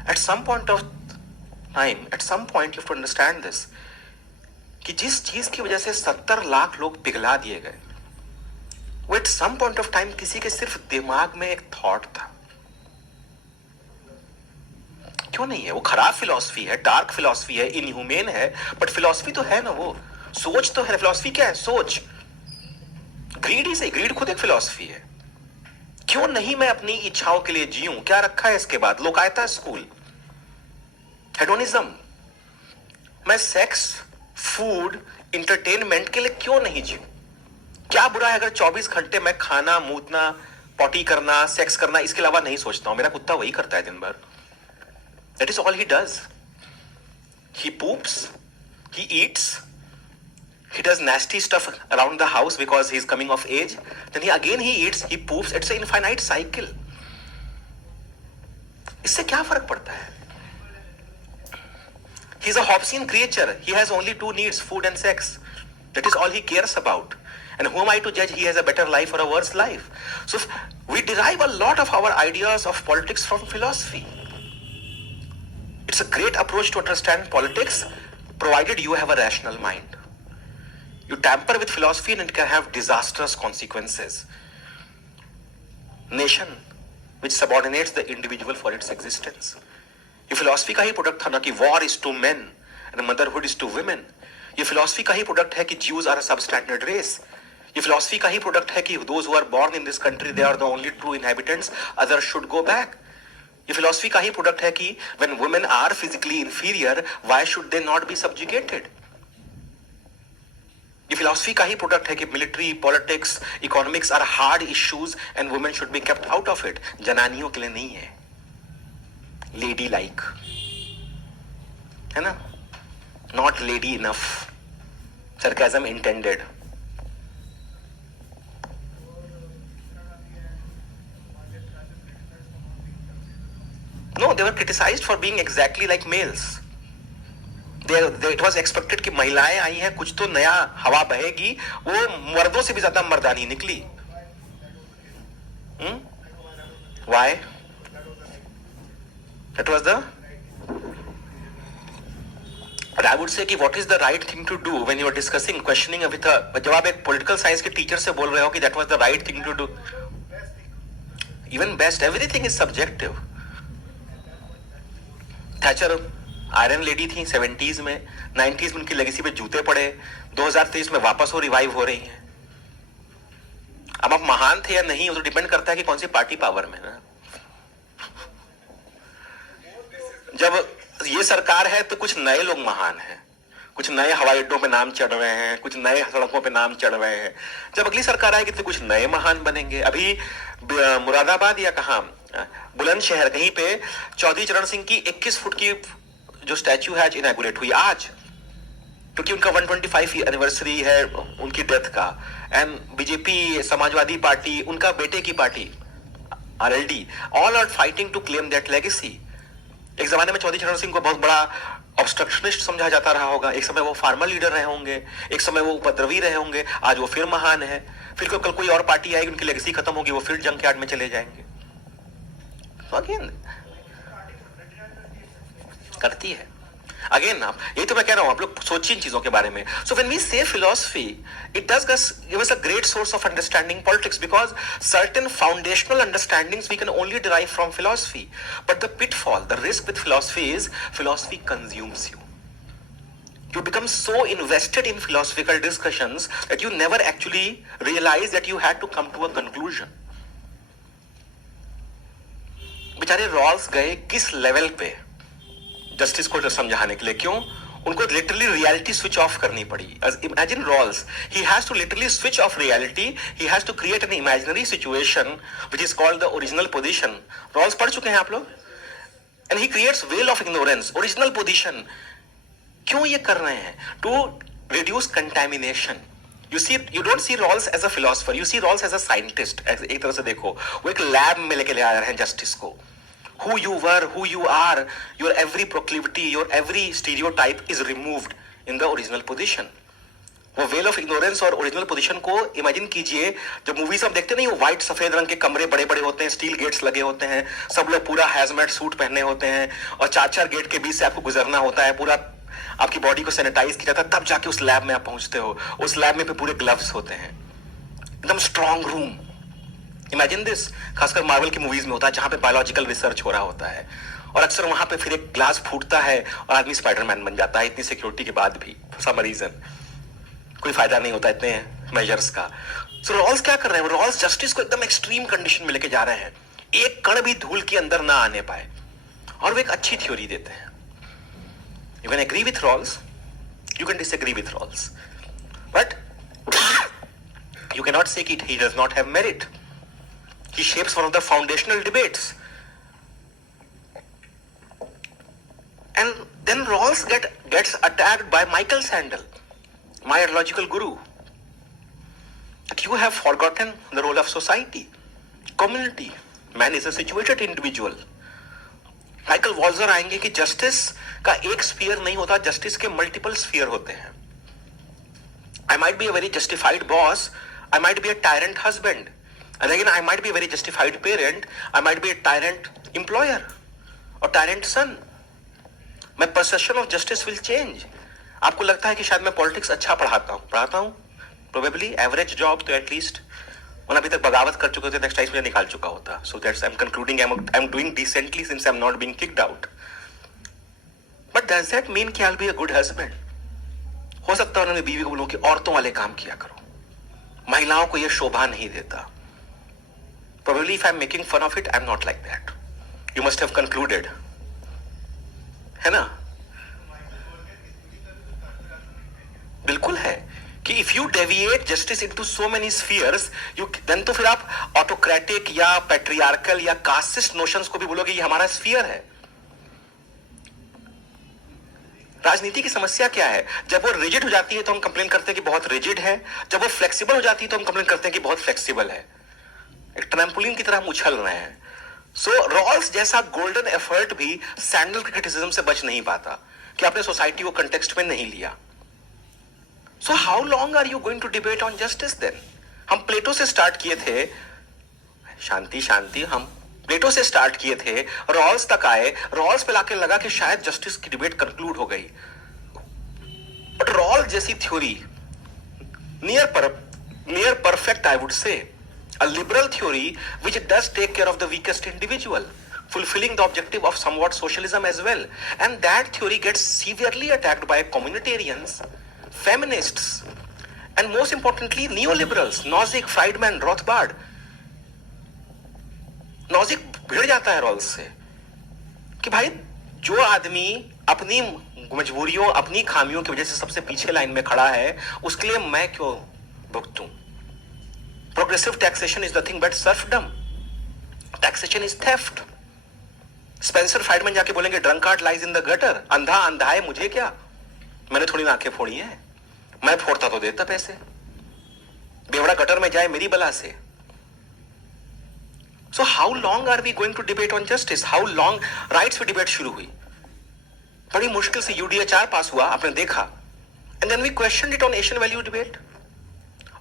At some point of time, at some point you have to understand this. कि जिस चीज की वजह से 70 लाख लोग पिघला दिए गए, वो at some point of time किसी के सिर्फ दिमाग में एक थॉट था. क्यों नहीं है? वो खराब फिलॉसफी है, डार्क फिलॉसफी है, इनह्यूमेन है, बट फिलॉसफी तो है ना. वो सोच तो है. फिलॉसफी क्या है? सोच. ग्रीड ही से, ग्रीड खुद एक फिलॉसफी है. क्यों नहीं मैं अपनी इच्छाओं के लिए जीऊं? क्या रखा है इसके बाद? लोकायता स्कूल, हेडोनिज्म. मैं सेक्स, फूड, इंटरटेनमेंट के लिए क्यों नहीं जीऊं? क्या बुरा है अगर 24 घंटे मैं खाना, मूतना, पॉटी करना, सेक्स करना, इसके अलावा नहीं सोचता हूं? मेरा कुत्ता वही करता है दिन भर. That is all he does. He poops, he eats, he does nasty stuff around the house because he is coming of age, then he eats, he poops. It's an infinite cycle. इससे क्या फर्क पड़ता है? He is a Hobbesian creature. He has only two needs, food and sex. That is all he cares about. And who am I to judge he has a better life or a worse life? So we derive a lot of our ideas of politics from philosophy. It's a great approach to understand politics, provided you have a rational mind. You tamper with philosophy and it can have disastrous consequences. Nation which subordinates the individual for its existence. ये philosophy का ही product था ना कि war is to men and motherhood is to women. ये philosophy का ही product है कि Jews are a substandard race. ये philosophy का ही product है कि those who are born in this country, they are the only true inhabitants, others should go back. ये philosophy का ही product है कि when women are physically inferior, why should they not be subjugated? ये philosophy का ही product है कि military, politics, economics are hard issues and women should be kept out of it. जनानियों के लिए नहीं है. Lady like, है ना? Not lady enough. Sarcasm intended. No, they were criticized for being exactly like males. It was expected कि महिलाएं आई हैं, कुछ तो नया हवा बहेगी. वो मर्दों से भी ज्यादा मर्दानी निकली. Why? That was the. But I would say कि what is the right thing to do when you are discussing, questioning with a. जब आप एक political science के teacher से बोल रहे हो कि that was the right thing to do. Even best, everything is subjective. Thatcher iron lady थी 70s में, 90s में उनकी लेगेसी पे जूते पड़े, 2023 में वापस वो रिवाइव हो रही हैं. अब आप महान थे या नहीं, वो तो डिपेंड करता है कि कौन सी पार्टी पावर में ना. जब ये सरकार है तो कुछ नए लोग महान हैं, कुछ नए हवाई अड्डों पे नाम चढ़ रहे हैं, कुछ नए सड़कों पे नाम चढ़ रहे हैं. जब अगली सरकार आएगी तो कुछ नए महान बनेंगे. अभी मुरादाबाद या कहां बुलंदशहर कहीं पे चौधरी चरण सिंह की 21 फुट की जो स्टैच्यू है इनॉग्रेट हुई आज, क्योंकि उनका 125 एनिवर्सरी है उनकी डेथ का. एंड बीजेपी, समाजवादी पार्टी, उनका बेटे की party RLD, all are fighting to claim that legacy. एक जमाने में चौधरी चरण सिंह को बहुत बड़ा ऑब्स्ट्रक्शनिस्ट समझा जाता रहा होगा. एक समय वो फार्मर लीडर रहे होंगे, एक समय वो उपद्रवी रहे होंगे, आज वो फिर महान है. फिर कल कोई और पार्टी आएगी, उनकी लेगेसी खत्म होगी, वो फिर जंक यार्ड में चले जाएंगे. अगेन करती है. अगेन आप, ये तो मैं कह रहा हूं, आप लोग सोचिए इन चीजों के बारे में. So when we say philosophy, it does give us a great source of understanding politics, because certain foundational understandings we can only derive from philosophy. But the pitfall, the risk with philosophy is philosophy consumes you. You become so invested in philosophical discussions that you never actually realize that you had to come to a conclusion. बेचारे रॉल्स गए किस लेवल पे जस्टिस को समझाने के लिए? क्यों? उनको लिटरली रियलिटी स्विच ऑफ करनी पड़ी. Imagine Rawls, he has to literally switch off reality, he has to create an imaginary situation which is called the original position. Rawls पढ़ चुके हैं आप लोग? And he creates veil of ignorance. Original position क्यों ये कर रहे हैं? To reduce contamination. You see, you don't see Rawls as a philosopher. You see Rawls as a scientist. एक तरह से देखो, वो एक लैब में लेके ले आ रहे हैं जस्टिस को. Who you were, who you are, your every proclivity, your every stereotype is removed in the original position. वो वेल ऑफ इग्नोरेंस और ओरिजिनल पोजीशन को इमेजिन कीजिए. जब मूवीज हम देखते नहीं, वो व्हाइट सफेद रंग के कमरे बड़े बड़े होते हैं, स्टील गेट्स लगे होते हैं, सब लोग पूरा हैजमेट सूट पहने होते हैं, और चार चार गेट के बीच से आपको गुजरना होता है, पूरा आपकी बॉडी को सैनिटाइज किया जाता है, तब जाके उस लैब में आप पहुंचते हो. उस लैब में पूरे ग्लव्स होते हैं, एकदम स्ट्रॉन्ग रूम. Imagine this. खासकर मार्वल की मूवीज में होता है, जहां पे बायोलॉजिकल रिसर्च हो रहा होता है, और अक्सर वहां पे फिर एक ग्लास फूटता है और आदमी स्पाइडरमैन बन जाता है, इतनी सिक्योरिटी के बाद भी. फॉर सम रीजन कोई फायदा नहीं होता इतने मेजर्स का. सो रॉल्स क्या कर रहे हैं? रॉल्स जस्टिस को एकदम एक्सट्रीम कंडीशन में लेके जा रहे हैं, एक कण भी धूल के अंदर ना आने पाए, और वो एक अच्छी थ्योरी देते हैं. You can agree with Rawls, you can disagree with Rawls, but you cannot say that he does not have merit. He shapes one of the foundational debates. And then Rawls gets attacked by Michael Sandel, my ideological guru, that you have forgotten the role of society, community. Man is a situated individual. Michael Walzer आएंगे कि जस्टिस का एक स्फीयर नहीं होता, जस्टिस के मल्टीपल स्फीयर होते हैं. I might be a very justified boss, I might be a tyrant husband, and again I might be a very justified parent, I might be a tyrant employer और tyrant son. My perception of justice will change. आपको लगता है कि शायद मैं पॉलिटिक्स अच्छा पढ़ाता हूं, प्रोबेबली एवरेज जॉब तो एटलीस्ट उन्हें अभी तक बगावत कर चुके थे, नेक्स्ट टाइम मुझे निकाल चुका होता. So that's I am concluding, I am doing decently since I am not being kicked out. But does that mean कि I will be a good husband? हो सकता है उन्होंने बीवी को बोलूं कि औरतों वाले काम किया करो, महिलाओं को यह शोभा नहीं देता. Probably if I am making fun of it, I am not like that. You must have concluded, है ना? बिल्कुल है कि if you deviate justice into so many spheres, then तो फिर आप ऑटोक्रेटिक या पैट्रियार्कल या कास्टिस्ट नोशंस को भी बोलोगे ये हमारा स्फीयर है. राजनीति की समस्या क्या है? जब वो रिजिड हो जाती है तो हम कंप्लेन करते हैं कि बहुत रिजिड है, जब वो फ्लेक्सिबल हो जाती है तो हम कंप्लेन करते हैं कि बहुत फ्लेक्सिबल है. एक ट्रैम्पोलिन की तरह हम उछल रहे हैं. सो रॉल्स जैसा गोल्डन एफर्ट भी सैंडल के क्रिटिसिज्म से बच नहीं पाता कि आपने सोसाइटी को कंटेक्स्ट में नहीं लिया. So how long are you going to debate on justice then? हम प्लेटो से स्टार्ट किए थे, शांति हम प्लेटो से स्टार्ट किए थे, रॉल्स तक आए, रॉल्स पे लाके लगा कि शायद जस्टिस की डिबेट कंक्लूड हो गई. बट रॉल्स जैसी theory near perfect, I would say a liberal theory which does take care of the weakest individual, fulfilling the objective of somewhat socialism as well, and that theory gets severely attacked by communitarians, feminists, and most importantly neoliberals, Nozick, Friedman, Rothbard. Nozick भिड़ जाता है रॉल्स से कि भाई जो आदमी अपनी मजबूरियों, अपनी खामियों की वजह से सबसे पीछे लाइन में खड़ा है, उसके लिए मैं क्यों भुगतूं? Progressive taxation is nothing but serfdom. Taxation is theft. Spencer Friedman जाके बोलेंगे drunkard lies in the gutter, अंधा है, मुझे क्या, मैंने थोड़ी ना आंखें फोड़ी हैं, मैं फोड़ता तो देता पैसे, बेवड़ा गटर में जाए मेरी बला से. So how long are we going to debate on justice? How long? Rights पे डिबेट शुरू हुई, बड़ी मुश्किल से यूडीएचआर पास हुआ, आपने देखा, and then we question it on Asian value debate.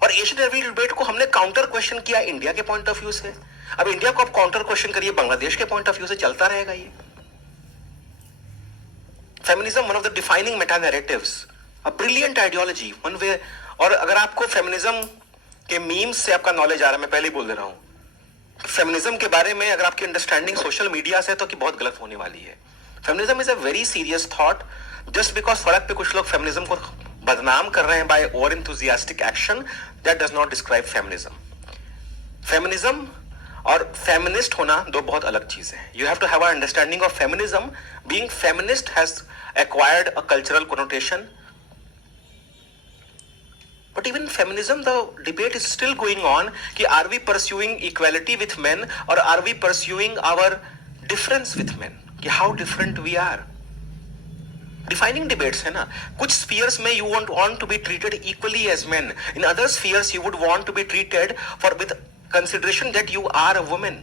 और एशियन वैल्यू डिबेट को हमने काउंटर क्वेश्चन किया इंडिया के पॉइंट ऑफ व्यू से. अब इंडिया को आप काउंटर क्वेश्चन करिए बांग्लादेश के पॉइंट ऑफ व्यू से, चलता रहेगा ये. Feminism one of the defining Meta narratives, a brilliant ideology one way. और अगर आपको फेमिनिज्म के मीम्स से आपका नॉलेज आ रहा है, मैं पहले ही बोल दे रहा हूं, फेमिनिज्म के बारे में अगर आपकी अंडरस्टैंडिंग सोशल मीडिया से तो कि बहुत गलत होने वाली है. Feminism is a very serious thought. Just because सड़क पे कुछ लोग फेमिनिज्म को बदनाम कर रहे हैं by over enthusiastic action, that does not describe feminism. Feminism और फेमिनिस्ट होना दो बहुत अलग चीजें हैं. You have to have a understanding of feminism. Being feminist has acquired a cultural connotation, but even feminism, the debate is still going on कि are we pursuing equality with men or are we pursuing our difference with men, कि how different we are. Defining debates है ना. कुछ spheres में you want to be treated equally as men, in other spheres you would want to be treated for with consideration that you are a woman.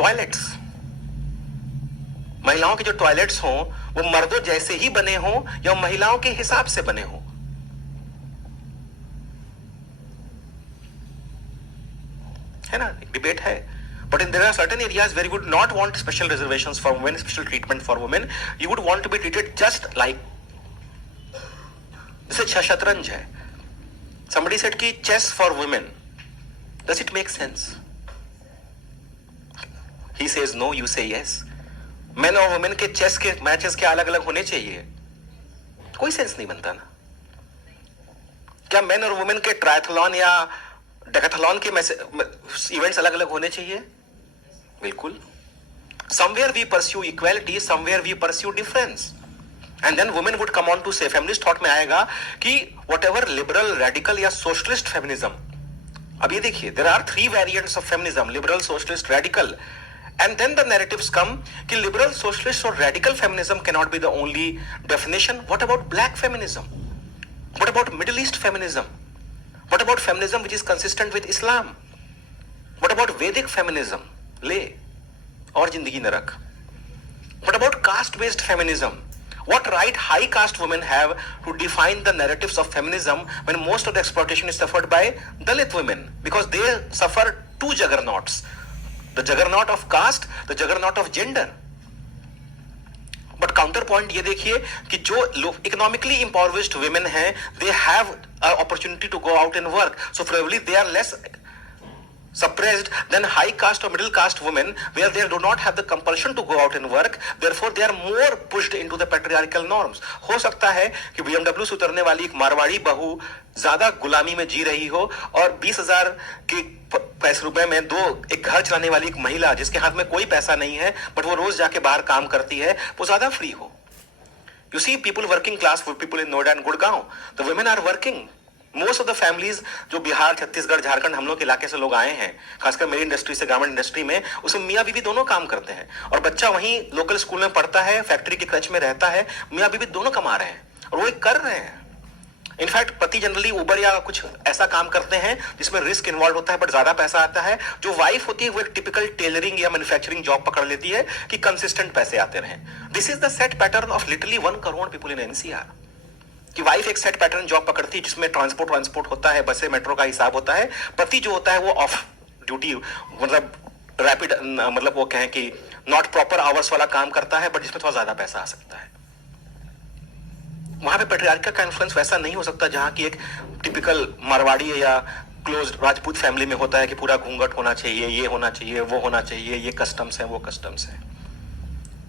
Toilets, महिलाओं के जो टॉयलेट्स हों वो मर्दों जैसे ही बने हों या महिलाओं के हिसाब से बने हों. है ना, डिबेट है. But in there are certain areas where you would not want special reservations for women, special treatment for women. You would want to be treated just like, जैसे शतरंज है. somebody said कि chess for women, does it make sense? he says no, you say yes. Man और वुमेन के चेस के मैचेस क्या अलग अलग होने चाहिए? कोई सेंस नहीं बनता ना. क्या मैन और वुमेन के ट्रायथलॉन या डेकाथलॉन के इवेंट्स अलग अलग होने चाहिए? बिल्कुल. Somewhere we pursue equality, somewhere we pursue difference. And then women would come on to say, feminist thought में आएगा कि वट एवर लिबरल, रेडिकल या सोशलिस्ट फेमिनिज्म. अब ये देखिए, there are 3 variants of feminism, liberal, socialist, radical. And then the narratives come कि liberal, socialist or radical feminism cannot be the only definition. What about black feminism? What about Middle East feminism? What about feminism which is consistent with Islam? What about Vedic feminism? ले और जिंदगी नरक. What about caste-based feminism? What right high caste women have to define the narratives of feminism when most of the exploitation is suffered by Dalit women, because they suffer 2 juggernauts. The juggernaut of caste, the juggernaut of gender. But counterpoint ये देखिए कि जो लोग economically impoverished women हैं, they have an opportunity to go out and work. So probably they are less suppressed than high caste or middle caste women, where they do not have the compulsion to go out and work. Therefore they are more pushed into the patriarchal norms. हो सकता है कि BMW से उतरने वाली एक मारवाड़ी बहू ज्यादा गुलामी में जी रही हो और 20,000 के पैसे रुपए में एक घर चलाने वाली एक महिला जिसके हाथ में कोई पैसा नहीं है बट वो रोज जाके बाहर काम करती है, वो ज्यादा फ्री हो. You see people working class people in Noida and Gurgaon, the women are working. Most of the families जो बिहार, छत्तीसगढ़, झारखंड, हम लोग के इलाके से लोग आए हैं, खासकर मेरी इंडस्ट्री से, गारमेंट इंडस्ट्री में, उसमें मियाँ बीवी दोनों काम करते हैं और बच्चा वहीं लोकल स्कूल में पढ़ता है, फैक्ट्री के क्रच में रहता है. मियाँ बीवी दोनों कमा रहे हैं और वो एक कर रहे हैं. इनफैक्ट पति जनरली उबर या कुछ ऐसा काम करते हैं जिसमें रिस्क इन्वॉल्व होता है बट ज्यादा पैसा आता है. जो वाइफ होती है वो एक टिपिकल टेलरिंग या मैन्युफैक्चरिंग जॉब पकड़ लेती है कि कंसिस्टेंट पैसे आते रहे. This is the set pattern of literally 1 crore people in NCR. कि वाइफ एक सेट पैटर्न जॉब पकड़ती है जिसमें ट्रांसपोर्ट होता है, बसें, मेट्रो का हिसाब होता है. पति जो होता है वो ऑफ ड्यूटी, मतलब रैपिड, मतलब वो कहें कि नॉट प्रॉपर आवर्स वाला काम करता है बट जिसमें थोड़ा ज्यादा पैसा आ सकता है. वहां पे पैट्रियार्कल का इन्फ्लुएंस वैसा नहीं हो सकता जहां की एक टिपिकल मारवाड़ी या क्लोज राजपूत फैमिली में होता है कि पूरा घूंघट होना चाहिए, ये होना चाहिए, वो होना चाहिए, ये कस्टम्स है, वो कस्टम्स है.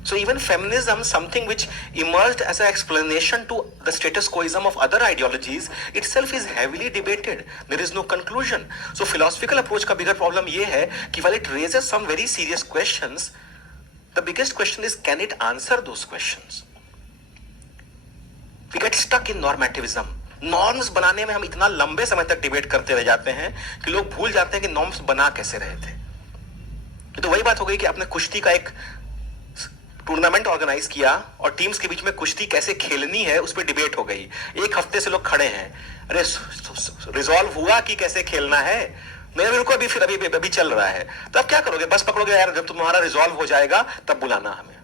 So even feminism, something which emerged as an explanation to the status quoism of other ideologies, itself is heavily debated. There is no conclusion. So philosophical approach का bigger problem ये है कि while it raises some very serious questions, the biggest question is, can it answer those questions? We get stuck in normativism. Norms बनाने में हम इतना लंबे समय तक डिबेट करते रह जाते हैं कि लोग भूल जाते हैं कि नॉर्म्स बना कैसे रहे थे. तो वही बात हो गई कि आपने कुश्ती का एक टूर्नामेंट ऑर्गेनाइज किया और टीम्स के बीच में कुश्ती कैसे खेलनी है उस पर डिबेट हो गई. 1 हफ्ते से लोग खड़े हैं, अरे रिजॉल्व हुआ कि कैसे खेलना है? नहीं, बिल्कुल अभी चल रहा है. तो अब क्या करोगे? बस पकड़ोगे यार, जब तुम्हारा रिजॉल्व हो जाएगा तब बुलाना हमें.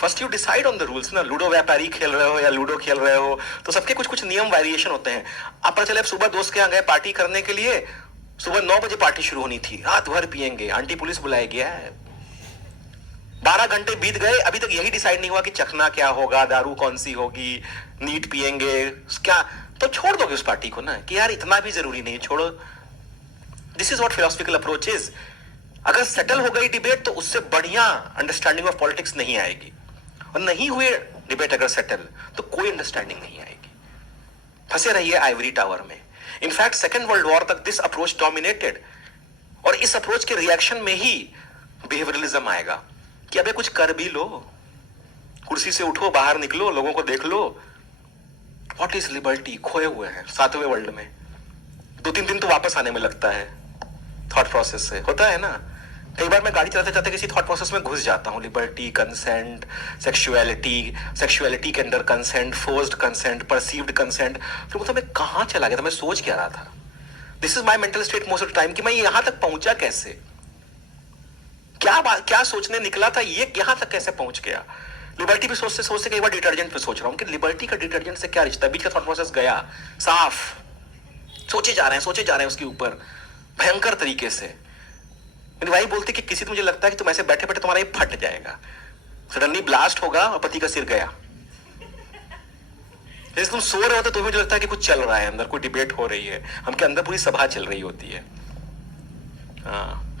First you decide on the rules ना. लूडो व्यापारी खेल रहे हो या लूडो खेल रहे हो तो सबके कुछ कुछ नियम वेरिएशन होते हैं. आप पता चले सुबह दोस्त के यहाँ गए पार्टी करने के लिए, सुबह 9 बजे पार्टी शुरू होनी थी, रात भर पियेंगे, आंटी पुलिस बुलाई गया है, 12 घंटे बीत गए, अभी तक यही डिसाइड नहीं हुआ कि चखना क्या होगा, दारू कौन सी होगी, नीट पियेंगे क्या, तो छोड़ दोगे उस पार्टी को ना कि यार इतना भी जरूरी नहीं, छोड़ो. This is what philosophical approach is. अगर सेटल हो गई डिबेट तो उससे बढ़िया अंडरस्टैंडिंग ऑफ पॉलिटिक्स नहीं आएगी, और नहीं हुए डिबेट अगर सेटल तो कोई अंडरस्टैंडिंग नहीं आएगी. फंसे रहिए आइवरी टावर में इनफैक्ट सेकेंड वर्ल्ड वॉर तक दिस अप्रोच डोमिनेटेड, और इस अप्रोच के रिएक्शन में ही बिहेवियरलिज्म आएगा कि अबे कुछ कर भी लो, कुर्सी से उठो, बाहर निकलो, लोगों को देख लो। What is liberty? खोए हुए हैं 7वें वर्ल्ड में। 2-3 दिन तो वापस आने में लगता है थॉट प्रोसेस से, होता है ना। कई बार मैं गाड़ी चलाते चलाते किसी थॉट प्रोसेस में घुस जाता हूँ, लिबर्टी, कंसेंट, सेक्सुअलिटी के अंदर consent, forced consent, perceived consent, फिर मतलब मैं कहाँ चला गया था, मैं सोच क्या रहा था। This is my mental state most of time कि मैं यहां तक पहुंचा कैसे, क्या सोचने निकला था, ये यहां तक कैसे पहुंच गया। लिबर्टी भी सोचते सोचते कई बार डिटर्जेंट पे सोच रहा हूं कि लिबर्टी का डिटर्जेंट से क्या रिश्ता, बीच का थॉट प्रोसेस गया साफ, सोचे जा रहे हैं उसके ऊपर भयंकर तरीके से। मेरी वाइफ बोलती कि किसी तो मुझे लगता है कि तुम ऐसे बैठे बैठे तुम्हारा ये फट जाएगा, सडनली ब्लास्ट होगा और पति का सिर गया। जैसे तुम सो रहे हो तो मुझे लगता है कि कुछ चल रहा है अंदर, कोई डिबेट हो रही है, हमके अंदर पूरी सभा चल रही होती है।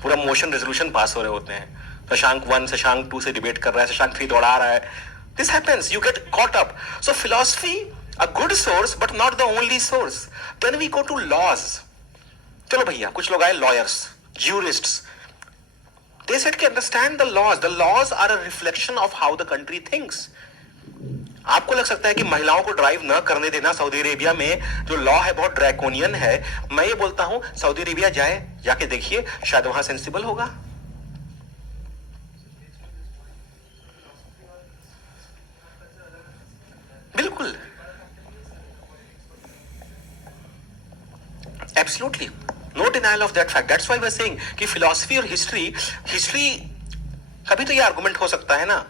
पूरा मोशन रेजोल्यूशन पास हो रहे होते हैं, शशांक 1 शशांक 2 से डिबेट कर रहा है, शशांक 3 दौड़ा रहा है। This happens, you get caught up. So philosophy a good source but not the only source. Then we go to laws. चलो भैया, कुछ लोग आए लॉयर्स, ज्यूरिस्ट्स। They said कि understand the laws. The laws are a reflection of how the country thinks. आपको लग सकता है कि महिलाओं को ड्राइव न करने देना सऊदी अरेबिया में जो लॉ है बहुत ड्रैकोनियन है। मैं ये बोलता हूं सऊदी अरेबिया जाके देखिए, शायद वहां सेंसिबल होगा। बिल्कुल, absolutely, no denial of that fact. That's why we are saying कि फिलॉसफी और हिस्ट्री कभी तो ये आर्गुमेंट हो सकता है ना,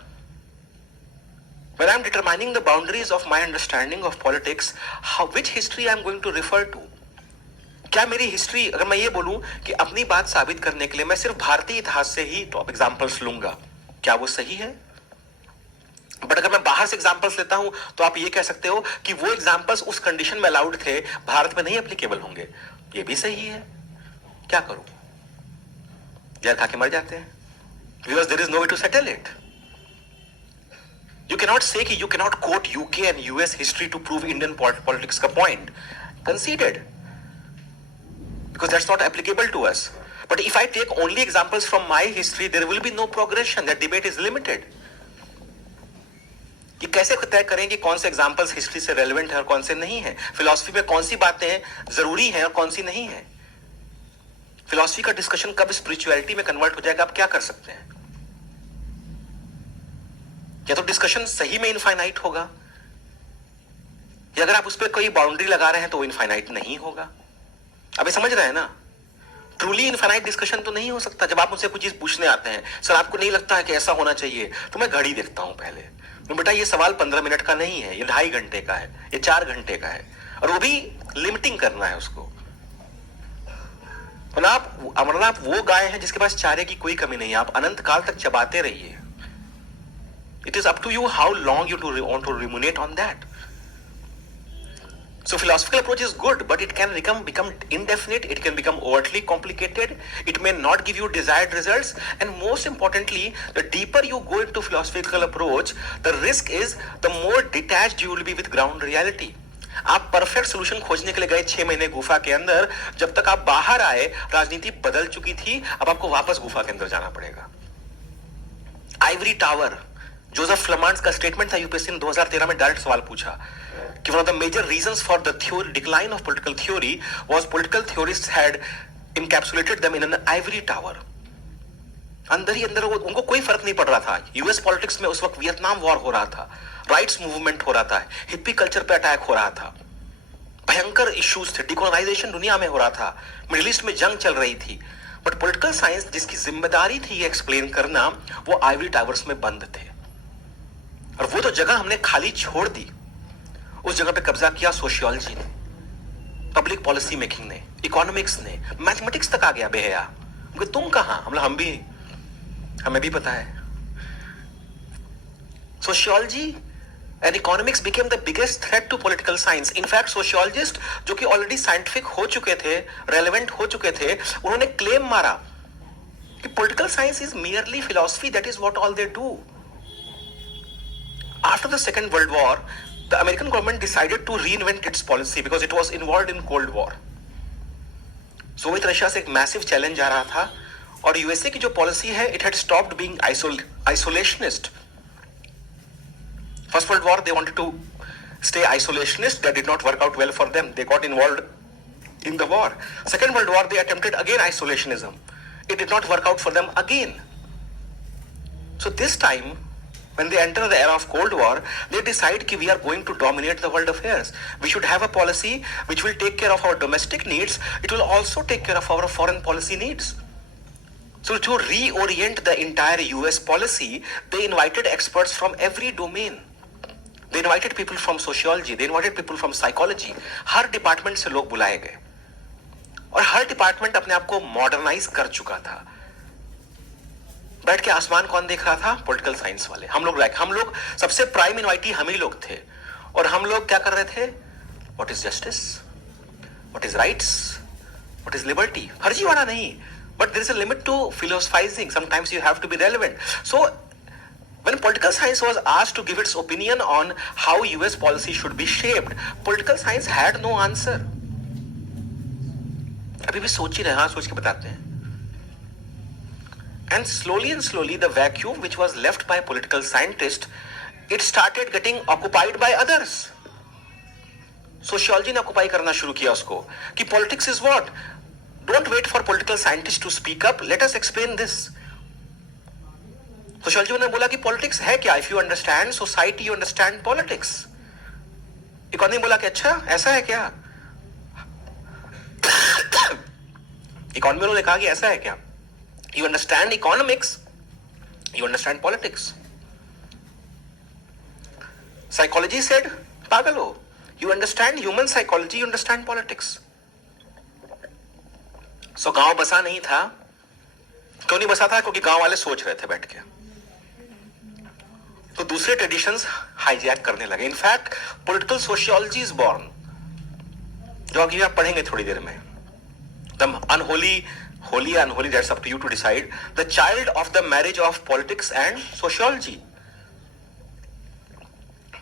when I'm determining the boundaries of my understanding of politics, which history I'm going to refer to? क्या मेरी हिस्ट्री, अगर मैं ये बोलूं कि अपनी बात साबित करने के लिए मैं सिर्फ भारतीय इतिहास से ही टॉप एग्जांपल्स लूंगा, क्या वो सही है? बट अगर मैं बाहर से एग्जांपल्स लेता हूं तो आप ये कह सकते हो कि वो एग्जांपल्स उस कंडीशन में अलाउड थे, भारत में नहीं एप्लीकेबल होंगे। ये भी सही है, क्या करूं? जहर खा के मर जाते हैं, because there is no way to settle it. You cannot say कि you cannot quote UK and US history to prove Indian politics का point. Conceded. Because that's not applicable to us. But if I take only examples from my history, there will be no progression. That debate is limited. कि कैसे तय करें कि कौन से एग्जाम्पल्स हिस्ट्री से रेलेवेंट है और कौन से नहीं है, फिलॉसफी में कौन सी बातें जरूरी हैं और कौन सी नहीं है। फिलॉसफी का डिस्कशन कब स्पिरिचुअलिटी में कन्वर्ट हो जाएगा, आप क्या कर सकते हैं? या तो डिस्कशन सही में इनफाइनाइट होगा, या अगर आप उस पर कोई बाउंड्री लगा रहे हैं तो वो इनफाइनाइट नहीं होगा। अब ये समझ रहे हैं ना? ट्रूली इनफाइनाइट डिस्कशन तो नहीं हो सकता। जब आप मुझसे कुछ चीज पूछने आते हैं, सर आपको नहीं लगता है कि ऐसा होना चाहिए, तो मैं घड़ी देखता हूं पहले, तो बेटा ये सवाल 15 मिनट का नहीं है, ये 2.5 घंटे का है, ये 4 घंटे का है, और वो भी लिमिटिंग करना है उसको। आप वो गाय हैं जिसके पास चारे की कोई कमी नहीं है, आप अनंत काल तक चबाते रहिए। It is up to you how long you want to ruminate on that. So philosophical approach is good, but it can become indefinite, it can become overtly complicated, it may not give you desired results, and most importantly, the deeper you go into philosophical approach, the risk is the more detached you will be with ground reality. आप परफेक्ट सोल्यूशन खोजने के लिए गए 6 महीने गुफा के अंदर, जब तक आप बाहर आए राजनीति बदल चुकी थी, अब आपको वापस गुफा के अंदर जाना पड़ेगा। आइवरी टावर, जोसेफ फ्लेमांड्स का स्टेटमेंट था, यूपीएससी ने 2013 में डायरेक्ट सवाल पूछा कि one of the major reasons for the decline of political theory was political theorists had encapsulated them in an ivory tower. अंदर ही अंदर उनको कोई फर्क नहीं पड़ रहा था। यूएस पॉलिटिक्स में उस वक्त वियतनाम वॉर हो रहा था, राइट्स मूवमेंट हो रहा था, हिप्पी कल्चर पे अटैक हो रहा था, भयंकर इश्यूज थे, डिकोलोनाइजेशन दुनिया में हो रहा था, मिडिल ईस्ट में जंग चल रही थी। बट पॉलिटिकल साइंस जिसकी जिम्मेदारी थी ये एक्सप्लेन करना, वो आइवरी टावर्स में बंद थे, और वो तो जगह हमने खाली छोड़ दी। उस जगह पे कब्जा किया सोशियोलॉजी ने, पब्लिक पॉलिसी मेकिंग ने, इकोनॉमिक्स ने, मैथमेटिक्स तक आ गया बेहया। तुम कहां? हमें भी पता है। Sociology and economics became the biggest threat to political science. In fact sociologist जो कि ऑलरेडी साइंटिफिक हो चुके थे, रेलेवेंट हो चुके थे, उन्होंने क्लेम मारा कि political science is merely philosophy, that is what all they do. After the Second World War, the American government decided to reinvent its policy because it was involved in Cold War. Soviet Russia से एक मैसिव चैलेंज आ रहा था और यूएसए की जो पॉलिसी है it had stopped being isolationist. First world war they wanted to stay isolationist. That did not work out well for them. They got involved in the war. Second World War, they attempted again isolationism. It did not work out for them again. So this time, when they enter the era of Cold War, they decide that we are going to dominate the world affairs. We should have a policy which will take care of our domestic needs. It will also take care of our foreign policy needs. So to reorient the entire US policy, they invited experts from every domain. They invited people from sociology, they invited people from psychology. Her department से लोग बुलाए गए और हर डिपार्टमेंट अपने आप को मॉडर्नाइज कर चुका था. बैठ के आसमान कौन देख रहा था? पॉलिटिकल साइंस वाले. हम लोग सबसे प्राइम इनवाइटी हम ही लोग थे. और हम लोग क्या कर रहे थे? What is justice, what is rights, what is liberty. फर्जीवाड़ा नहीं, but there is a limit to philosophising. Sometimes you have to be relevant. So when political science was asked to give its opinion on how US policy should be shaped, political science had no answer. अभी भी सोच ही रहे, हाँ सोच के बताते हैं. And slowly the vacuum which was left by political scientists, it started getting occupied by others. Sociology ने ऑक्युपाई करना शुरू किया उसको कि politics is what? Don't wait for political scientists to speak up. Let us explain this. Sociology ने बोला कि पॉलिटिक्स है क्या? If you understand society you understand politics. Economy बोला कि अच्छा ऐसा है क्या? इकोनॉमी ने कहा कि ऐसा है क्या? You understand economics, you understand politics. Psychology said पागल हो, you understand human psychology, you understand politics. So गांव बसा नहीं था. क्यों नहीं बसा था? क्योंकि गांव वाले सोच रहे थे बैठ के, तो दूसरे ट्रेडिशंस हाईजैक करने लगे. In fact political sociology is born, जो अभी आप पढ़ेंगे थोड़ी देर में. The unholy that's up to you to decide. The child of the marriage of politics and sociology.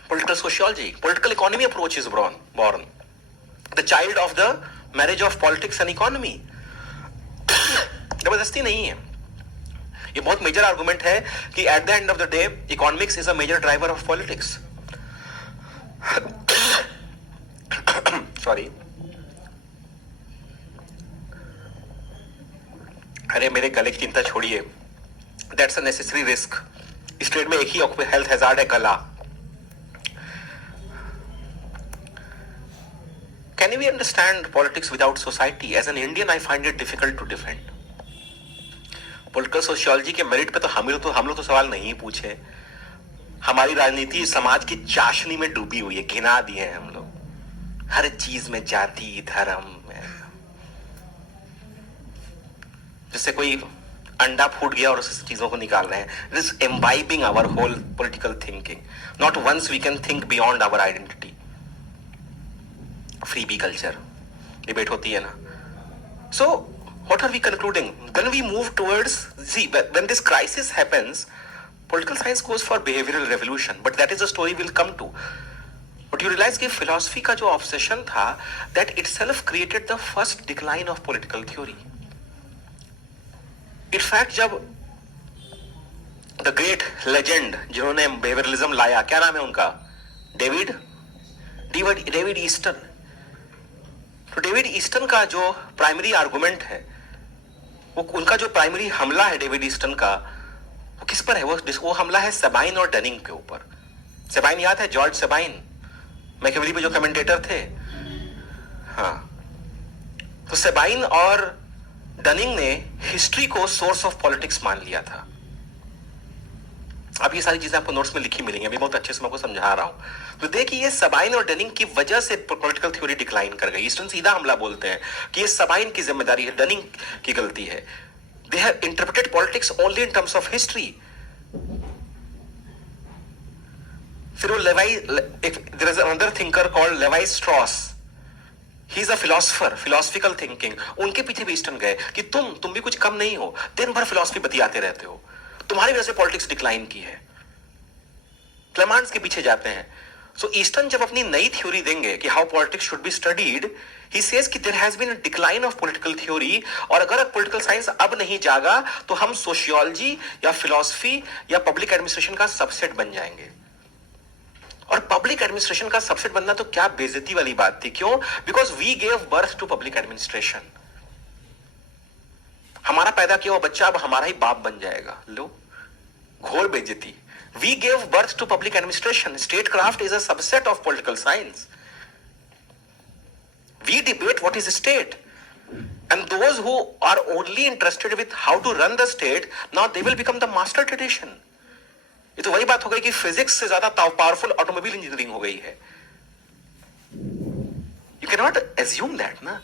Political sociology, political economy approach is born. The child of the marriage of politics and economy. जबरदस्ती नहीं है. ये बहुत मेजर आर्गुमेंट है कि at the end of the day economics is a major driver of politics. Sorry, अरे मेरे गले की चिंता छोड़िए. That's a necessary risk. इस ट्रेड में एक ही हेल्थ हैजार्ड है, गला. Can we understand politics without society? As an Indian I find it difficult to defend. Political sociology के मेरिट पे तो हम लोग तो सवाल नहीं पूछे. हमारी राजनीति समाज की चाशनी में डूबी हुई है, घिना दिए हैं हम लोग हर चीज में, जाति धर्म में. जैसे कोई अंडा फूट गया और उस चीजों को निकाल रहे हैं. It is imbibing our whole political thinking. Not once we can think beyond our identity. Freebie culture debate होती है ना. सो what are we concluding? Then we move towards, see, when this crisis happens, political science goes for behavioral revolution, but that is a story we'll come to. But you realize कि philosophy का जो obsession था, that itself created the first decline of political theory. In fact, जब the great legend जिन्होंने behavioralism लाया, क्या नाम है उनका? David Easton. तो डेविड ईस्टन का जो प्राइमरी आर्गुमेंट है, वो उनका जो प्राइमरी हमला है डेविड ईस्टन का, वो किस पर है? वो हमला है सेबाइन और डनिंग के ऊपर. सेबाइन याद है? जॉर्ज सेबाइन, मैकियावेली पे जो कमेंटेटर थे. हाँ, तो सेबाइन और डनिंग ने हिस्ट्री को सोर्स ऑफ पॉलिटिक्स मान लिया था. अब ये सारी चीजें आपको नोट्स में लिखी मिलेंगी, अभी बहुत अच्छे से मैं आपको समझा रहा हूं. तो देखिए, ये सबाइन और डनिंग की वजह से पॉलिटिकल थ्योरी डिक्लाइन कर गई. ईस्टर्न सीधा हमला बोलते हैं कि ये सबाइन की जिम्मेदारी है, डनिंग की गलती है. They have interpreted politics only in terms of history. फिर वो there is another thinker called Leo Strauss. He is a philosopher, philosophical thinking. उनके पीछे भी ईस्टर्न गए कि तुम भी कुछ कम नहीं हो, दिन भर फिलोसफी बतियाते रहते हो, तुम्हारी वजह से पॉलिटिक्स डिक्लाइन की है. क्लेमांस के पीछे जाते हैं. सो ईस्टर्न जब अपनी नई थ्योरी देंगे कि how politics should be studied, he says कि there has been a decline of political theory, और अगर पॉलिटिकल साइंस अब नहीं जागा तो हम सोशियोलॉजी या फिलॉसफी या पब्लिक एडमिनिस्ट्रेशन का सबसेट बन जाएंगे। और पब्लिक एडमिनिस्ट्रेशन का सबसेट बनना तो क्या बेइज्जती वाली बात थी। क्यों? Because we gave birth to public administration. हमारा पैदा किया हुआ बच्चा अब हमारा ही बाप बन जाएगा। लो, घोर बेइज्जती। We gave birth to public administration. Statecraft is a subset of political science. We debate what is state. And those who are only interested with how to run the state, now they will become the master tradition. ये तो वही बात हो गई कि फिजिक्स से ज्यादा पावरफुल ऑटोमोबाइल इंजीनियरिंग हो गई है। You cannot assume that, ना।